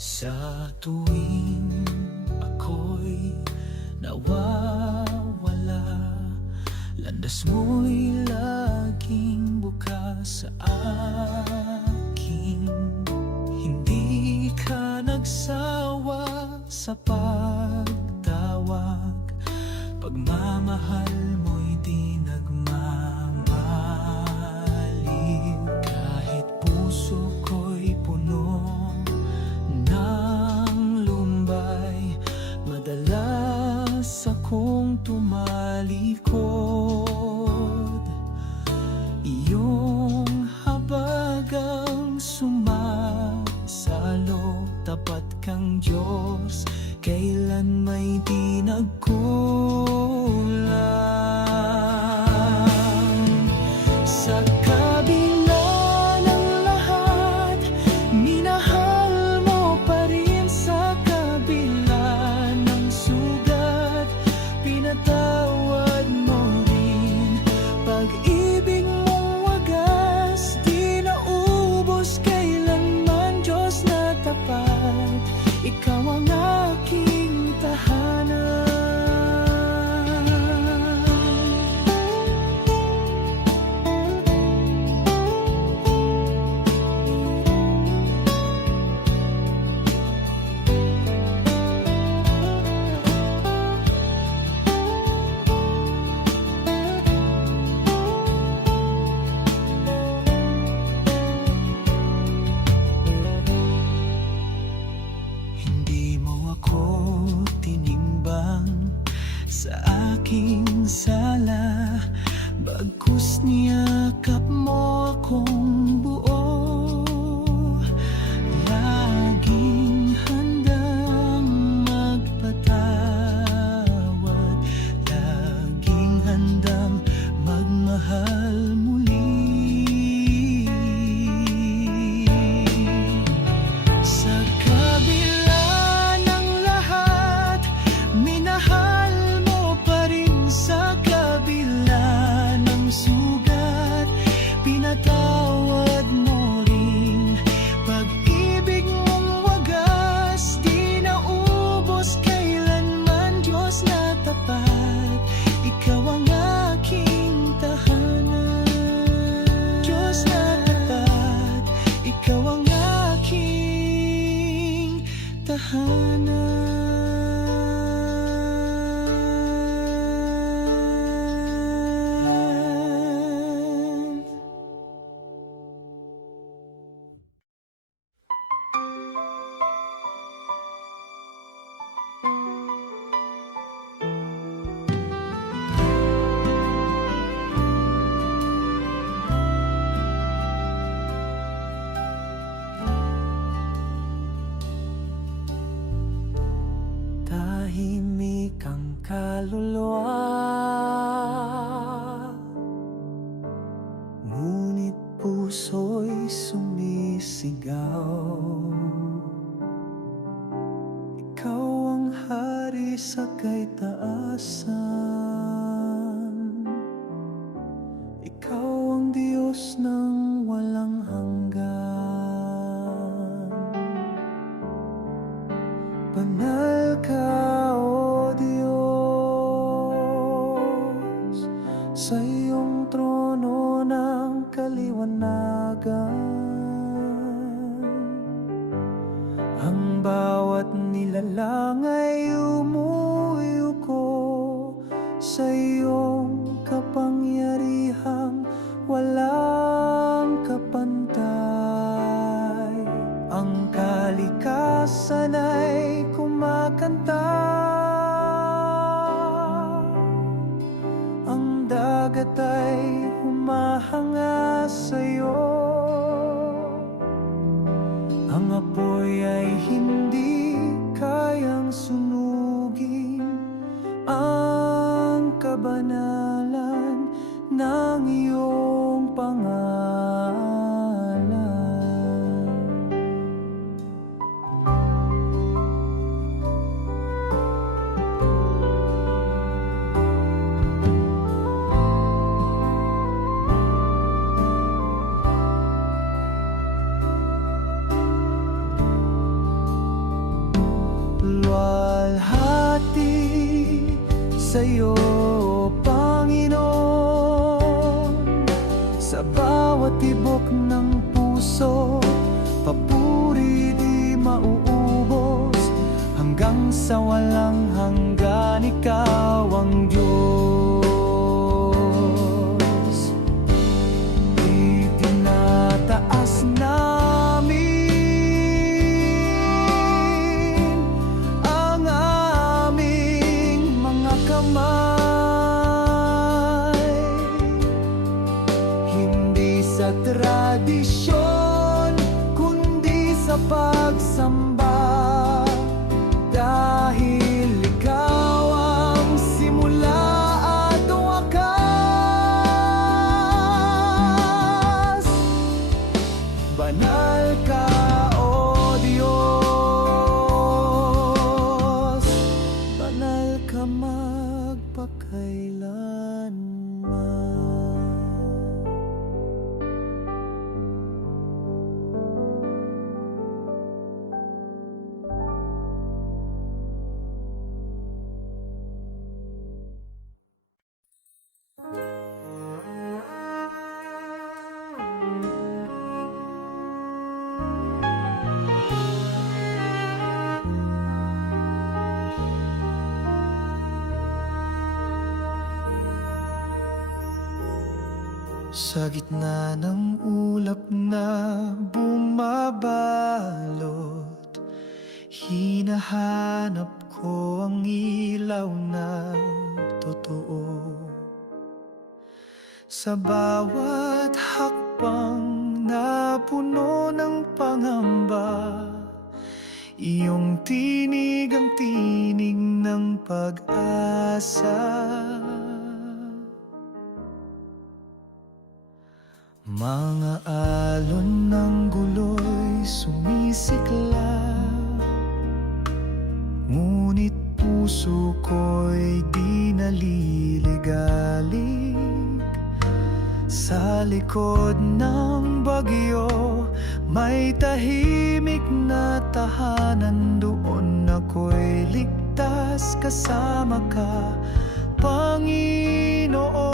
Sa tuwing ako'y nawawala, landas mo'y laging bukas sa akin. Hindi ka nagsawa sa pagtawag, pagmamahal mo'y di nagmamaliw. Kahit puso ko'y puno ng lumbay, madalas akong tumalikod. Iyong habagang sumasalo, tapat kang Diyos, kailan may di nagkulang. Sa kabila ng lahat, minahal mo pa rin. Sa kabila ng sugat, pinatawad mo rin. Pag-ibig mong wagas, di naubos kailanman. Diyos na tapat, ikaw ang aking tahanan. tahimik ang kaluluwa, ngunit puso'y sumisigaw. Ikaw ang hari sa kaitaasan, ikaw ang Diyos ng walang hanggan. Banal ka, O Diyos, sa iyong trono ng kaliwanagan. Ang bawat nilalang ay umuyuko sa iyong kapangyarihang walang kapantay. Ang kalikasan ay kumakanta, ang dagat ay humahanga sa iyo, ang apoy ay hindi kayang sunugin ang kabanalan ng iyong pangalan. Luwalhati sa'yo, Panginoon, sa bawat tibok ng puso, papuri di mauubos, hanggang sa walang hanggan ikaw ang Diyos. Itinataas namin ang aming mga kamay, hindi sa tradisyon kundi sa pagsamba, dahil ikaw ang simula at wakas. Banal ka, O Diyos, banal ka magpakailanman. Sa gitna ng ulap na bumabalot, hinahanap ko ang ilaw na totoo. Sa bawat hakbang na puno ng pangamba, iyong tinig ang tinig ng pag-asa. Mga alon ng gulo'y sumisiklab, ngunit puso ko'y di naliligalig. Sa likod ng bagyo, may tahimik na tahanan, doon ako'y ligtas kasama ka, Panginoon.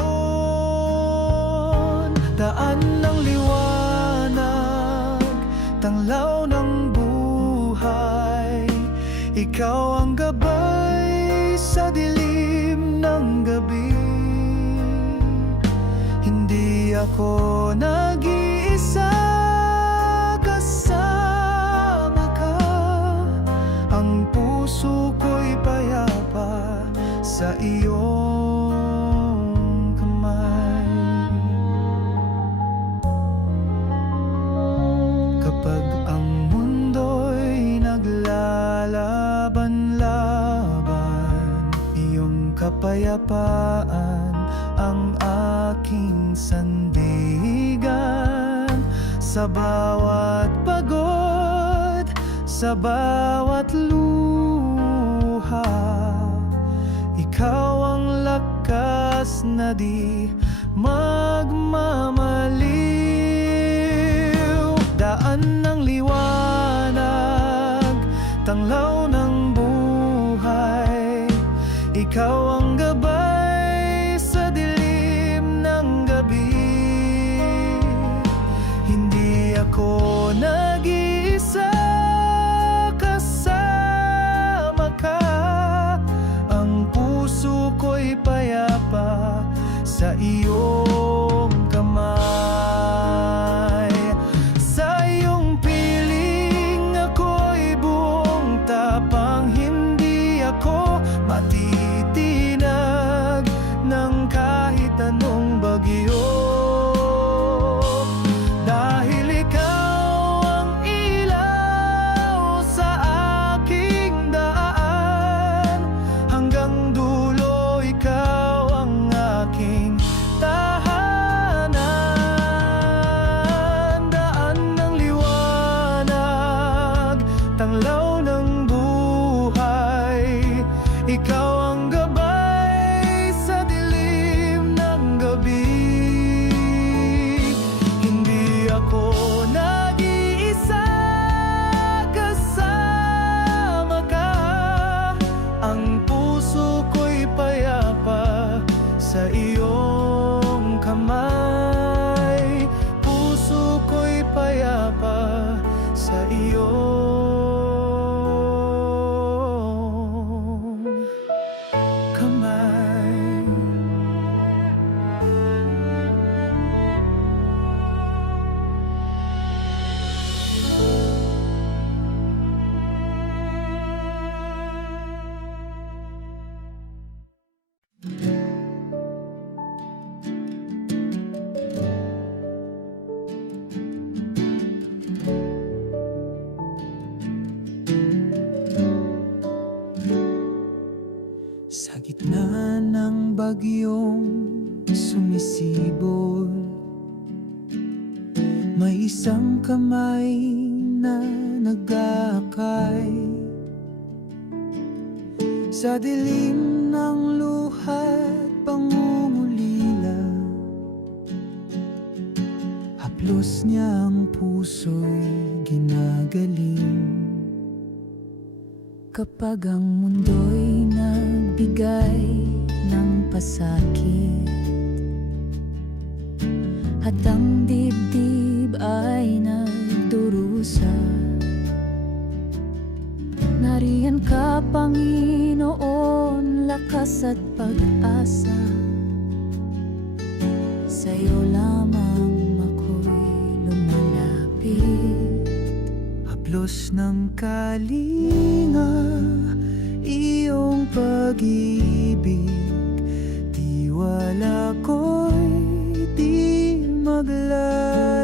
Daan ng liwanag, tanglaw ng buhay, ikaw ang gabay sa dilim ng gabi. Hindi ako nag-iisa, kasama ka. Ang puso ko'y payapa sa iyong kamay. Kapag ang mundo'y naglalaban-laban, kapayapaan ang aking sandigan. Sa bawat pagod, sa bawat luha, ikaw ang lakas na di magmamaliw. Daan ng liwanag, tanglaw ng buhay, ikaw ang gabay sa dilim ng gabi. Hindi ako nag-iisa, kasama ka. Ang puso ko'y payapa sa iyong kamay. Sa iyong piling ako'y buong tapang, hindi ako matitinag ng kahit anong bagyo. Dahil ikaw ang ilaw sa aking daan, hanggang dulo ikaw ang aking tahanan. Daan ng liwanag, tanglaw ng buhay, ikaw ang gabay sa dilim ng gabi. Hindi ako nag-iisa, kasama ka. Ang puso ko'y payapa sa iyong kamay. Puso ko'y payapa sa iyong kamay. Sa gitna ng bagyong sumisibol, may isang kamay na nag-aakay. Sa dilim ng luha't pangungulila, haplos niya ang puso'y ginagaling. Kapag ang mundo'y nagbigay ng pasakit at ang dibdib ay nagdurusa, nariyan ka, Panginoon, lakas at pag-asa. Sa'yo lamang ako'y lumalapit. Haplos ng kalinga, iyong pag-ibig, tiwala ko'y di maglalaho.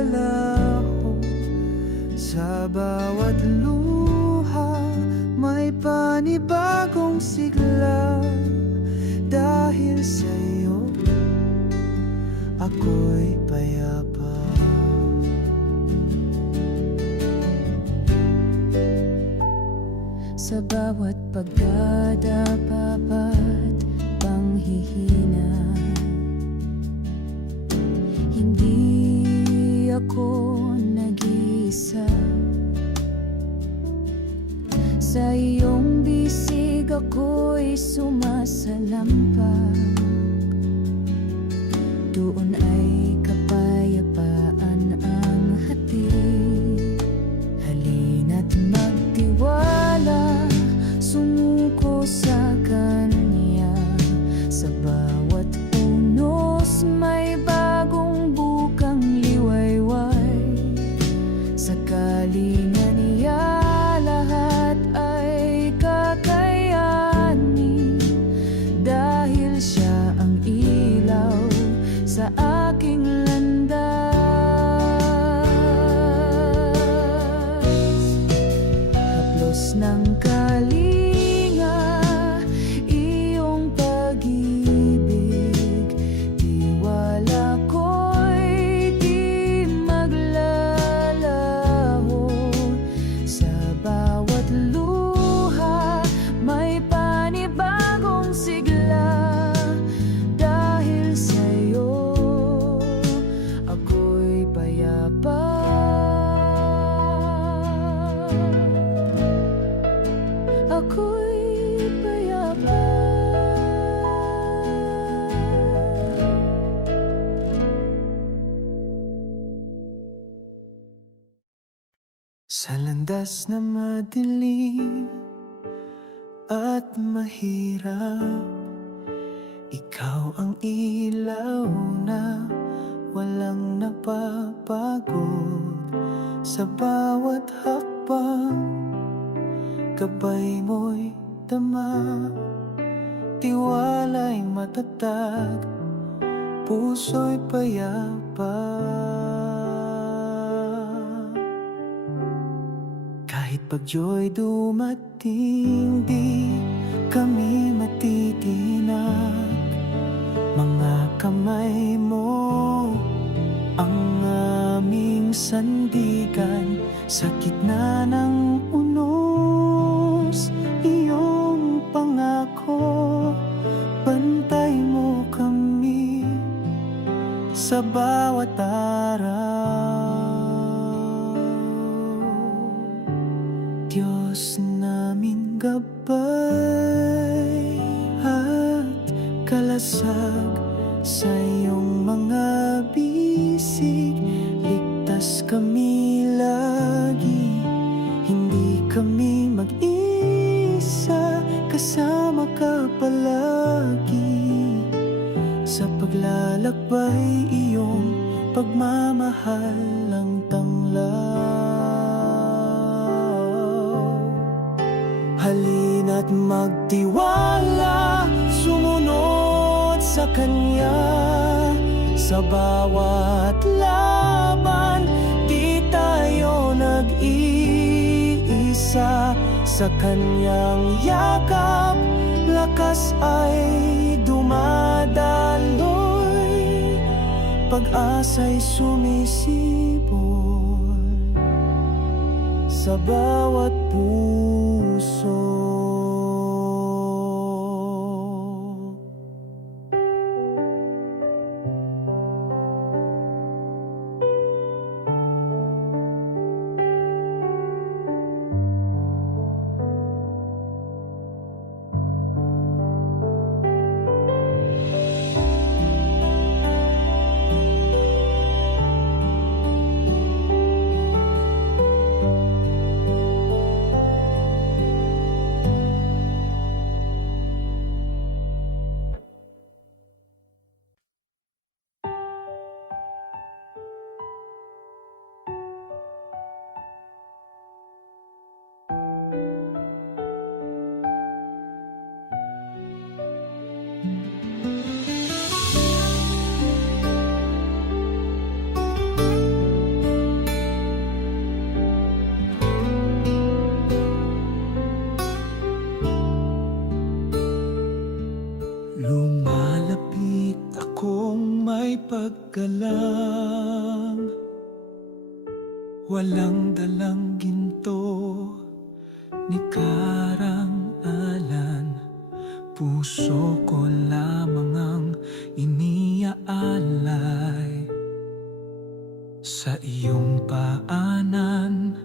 Sa bawat luha, may panibagong sigla. Dahil sa'yo, ako'y payapa. Sa bawat pagkadapapat, panghihina, hindi ako nag-iisa. Sa iyong bisig ako'y sumasalampag, doon ay kapayapaan ang hatid. Halina't magtiwala, sumuko sa Kanya. Sa bawat unos may bagong bukang liwayway. Sa kalinga niya lahat ay kakayanin, dahil siya ang ilaw sa landas na madilim at mahirap, ikaw ang ilaw na walang napapagod. Sa bawat hakbang, gabay mo'y dama, tiwala'y matatag, puso'y payapa. Kahit pagyo'y dumating, di kami matitinag. Mga kamay mo ang aming sandigan, sa gitna ng unos, iyong pangako. Bantay mo kami sa bawat araw. Diyos namin gabay at kalasag, sa iyong mga bisig ligtas kami lagi. Hindi kami mag-isa, kasama ka palagi. Sa paglalakbay, iyong pagmamahal ang tanglaw. Halina't magtiwala, sumunod sa Kanya. Sa bawat laban, di tayo nag-iisa. Sa Kanyang yakap, lakas ay dumadaloy, pag-asa'y sumisibol sa bawat puso. Lumalapit akong may paggalang, walang dalang ginto ni karang-alan. Puso ko lamang ang iniaalay sa iyong paanan,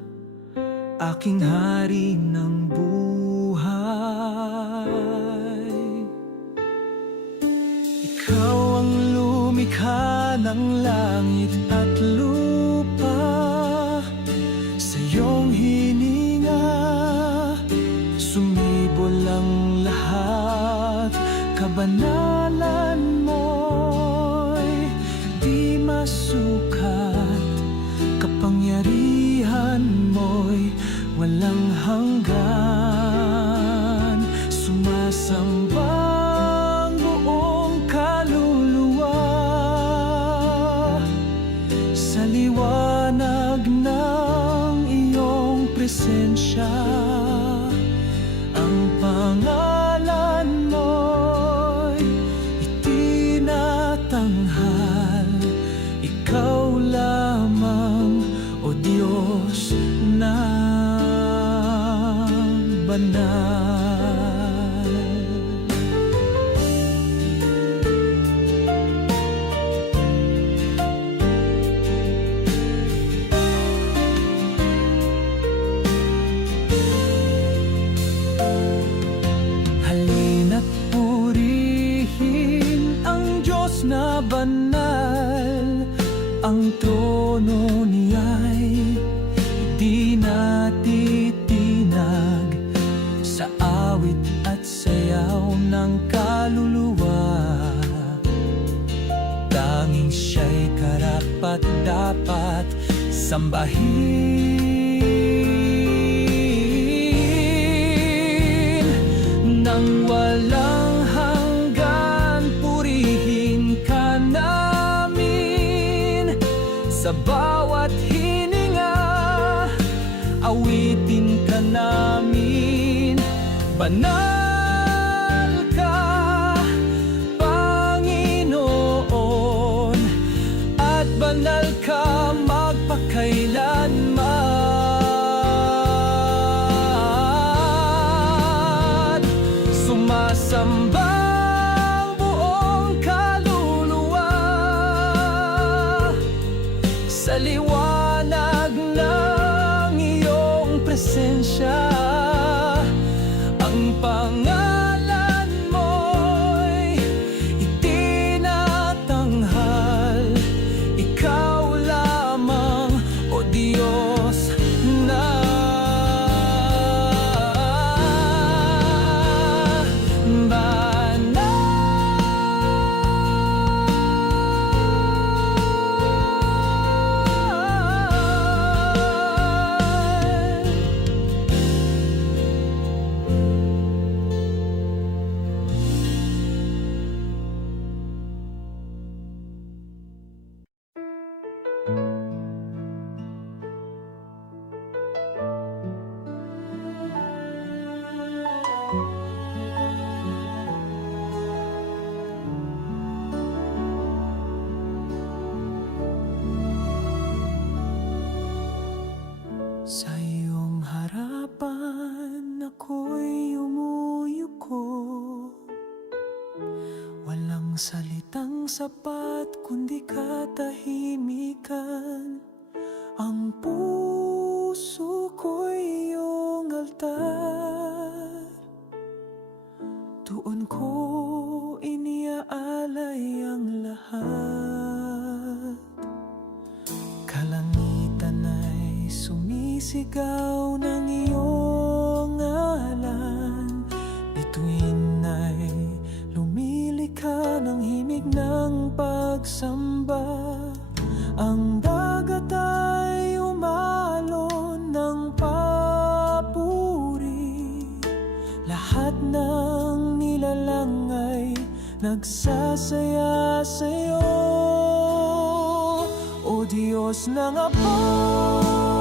aking hari ng buhay. Ikaw ang lumikha ng langit at lupa, sa iyong hininga sumibol ang lahat. Kabanalan mo'y di masukat, kapangyarihan mo'y walang hanggan. Sumasamba ang buong kaluluwa sa liwanag ng iyong presensya. Ang pangalan mo'y itinatanghal, ikaw lamang, O Diyos na banal. Halina't purihin ang Diyos na banal, ang trono niya'y di natin ng kaluluwa. Tanging siya'y karapat-dapat sambahin. Nang walang hanggan, purihin ka namin. Sa bawat hininga, awitin ka namin. Banal ka, Panginoon, at banal ka magpakailanman. Sumasamba ang buong kaluluwa sa liwanag ng iyong presensya. Ang pangalan mo'y itinatanghal. Ikaw lamang, O Diyos, na sa iyong harapan ako'y umuyuko. Walang salitang sapat kundi katahimikan. Ang puso ko'y iyong altar. Doon ko iniaalay ang lahat. Kalangitan ay sumisigaw ng iyong ngalan. Bituin ay lumilika ng himig ng pagsamba. Ang dagat ay umalon ng papuri. Lahat ng nilalang ay nagsasaya sa'yo, O Diyos ng apoy.